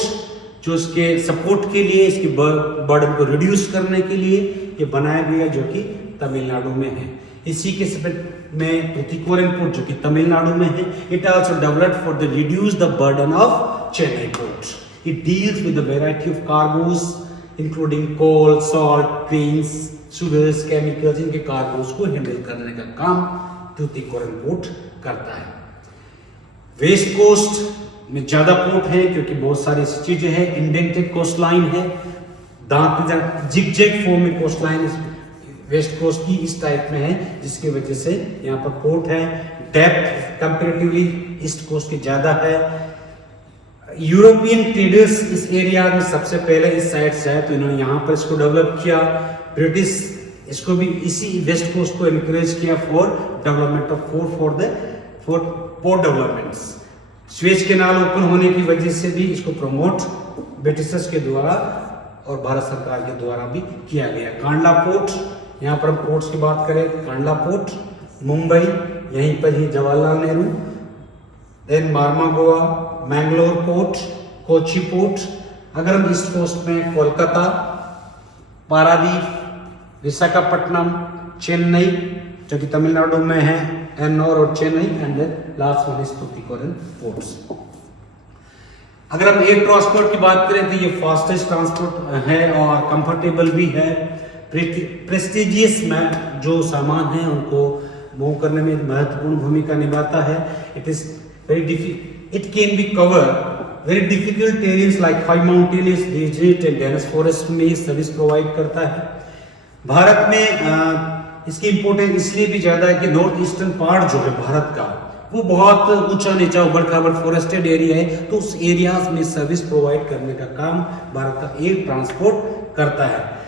जो इसके सपोर्ट के लिए, इसके बर्डन को रिड्यूस करने के लिए ये बनाया गया जो कि तमिलनाडु में है। इसी के सेपरेट में तुतीकोरन पोर्ट जो कि तमिलनाडु में है। It also developed for the reduce the burden of Chennai port. It deals with the variety of cargos including coal, salt, grains, sugars, chemicals. इनके कार्गोस को हैंडल करने का काम तुतीकोरन पोर्ट करता है। वेस्ट कोस्ट में ज्यादा पोर्ट है क्योंकि बहुत सारी ऐसी चीजें हैं। इंडेंटेड कोस्ट लाइन है, दांत जिगजैग फॉर्म में कोस्ट लाइन वेस्ट कोस्ट की इस टाइप में है, जिसकी वजह से यहाँ पर पोर्ट है। डेप्थ कंपैरेटिवली ईस्ट कोस्ट की ज्यादा है। यूरोपियन ट्रेडर्स इस एरिया में सबसे पहले इस साइड से है, तो इन्होंने यहाँ पर इसको डेवलप किया। ब्रिटिश इसको भी इसी वेस्ट कोस्ट को एनकरेज किया for development of port developments. Suez canal open होने की वजह से भी इसको प्रमोट ब्रिटिशर्स के द्वारा और भारत सरकार के द्वारा भी किया गया। कांडला पोर्ट, यहाँ पर हम पोर्ट्स की बात करें, कांडला पोर्ट, मुंबई, यहीं पर ही Jawaharlal Nehru, then Mormugao, Mangalore port, Kochi port. अगर हम ईस्ट कोस्ट में कोलकाता, पारादीप, विशाखापट्टनम, चेन्नई जो कि तमिलनाडु में है, एन्नोर और Chennai, and last one is Tuticorin ports. अगर हम एयर ट्रांसपोर्ट की बात करें तो ये फास्टेस्ट ट्रांसपोर्ट है और कंफर्टेबल भी है। प्रेस्टिजियस में जो सामान है उनको मूव करने में महत्वपूर्ण भूमिका निभाता है। It can be cover very difficult terrains like high mountainous desert and dense forest में सर्विस प्रोवाइड करता है। भारत में इसकी इंपोर्टेंस इसलिए भी ज्यादा है कि नॉर्थ ईस्टर्न पार्ट जो है भारत का वो बहुत ऊंचा नीचा उबड़ खाबड़ फॉरेस्टेड एरिया है, तो उस एरियाज में सर्विस प्रोवाइड करने का काम भारत का एयर ट्रांसपोर्ट करता है।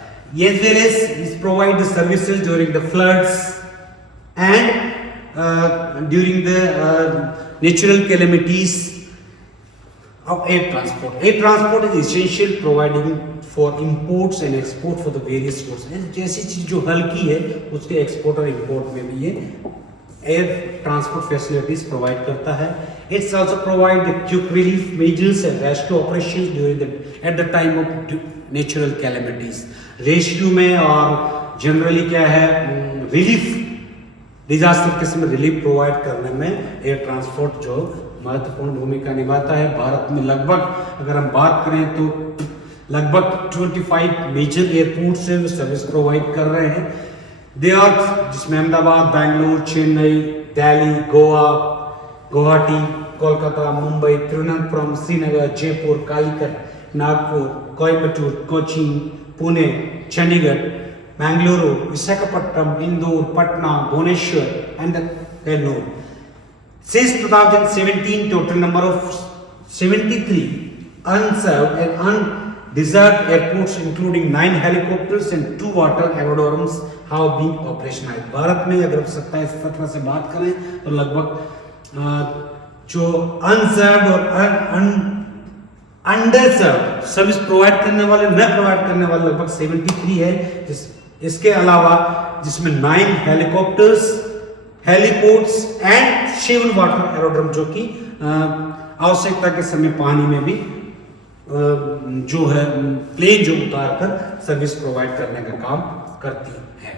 As well as it provide the services during the floods and during the natural calamities of air transport. Air transport is essential providing for imports and export for the various goods. जैसी चीज जो हल्की है उसके export और import में भी ये एयर ट्रांसपोर्ट फैसिलिटीज प्रोवाइड करता है। It's also provide the quick relief measures and rescue operations during at the time of natural calamities. Rescue में और जनरली क्या है रिलीफ, डिजास्टर के समय रिलीफ प्रोवाइड करने में एयर ट्रांसपोर्ट जो महत्वपूर्ण भूमिका निभाता है। भारत में लगभग अगर हम बात करें तो लगभग 25 मेजर एयरपोर्ट से सर्विस प्रोवाइड कर रहे हैं। दे आर जिसमें Ahmedabad, Bangalore, Chennai, Delhi, Goa, Guwahati, Kolkata, Mumbai, Thiruvananthapuram, Srinagar, Jaipur, Calicut, Nagpur, Coimbatore, Cochin, Pune, Chandigarh, Mangaluru, Visakhapatnam, Indore, Patna, Bhubaneswar and Kannur. Since 2017, total number of 73 unserved and undeserved airports including 9 helicopters and 2 water aerodromes have been operationalized. Bharat में अगर 27-17 से बात करें तो लगभग जो अनसर्व्ड और अंडरसर्व्ड सर्विस प्रोवाइड करने वाले न प्रोवाइड करने वाले लगभग 73 है। इसके अलावा जिसमें 9 helicopters, heliports and 7 water aerodrome जो कि आवश्यकता के समय पानी में भी जो है प्लेन जो उतार कर सर्विस प्रोवाइड करने का काम करती है।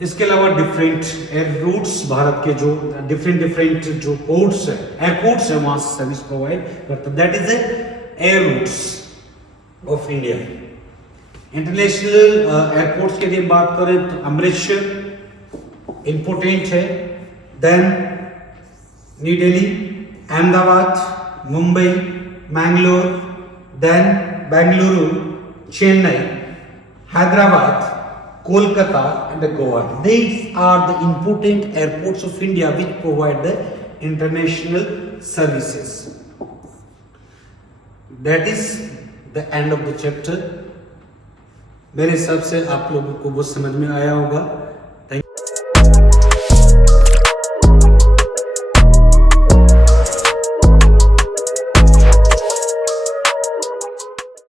इसके अलावा डिफरेंट एयर रूट्स भारत के जो डिफरेंट जो पोर्ट्स है, एयरपोर्ट्स है, वहां से सर्विस प्रोवाइड करता है। That is air routes of India. International airports की यदि बात करें तो अमृतसर इंपोर्टेंट है, then new Delhi, Ahmedabad, Mumbai, Mangalore, then Bengaluru, Chennai, Hyderabad, Kolkata and Goa. These are the important airports of India which provide the international services. That is the end of the chapter. मेरे हिसाब से आप लोगों को वो समझ में आया होगा।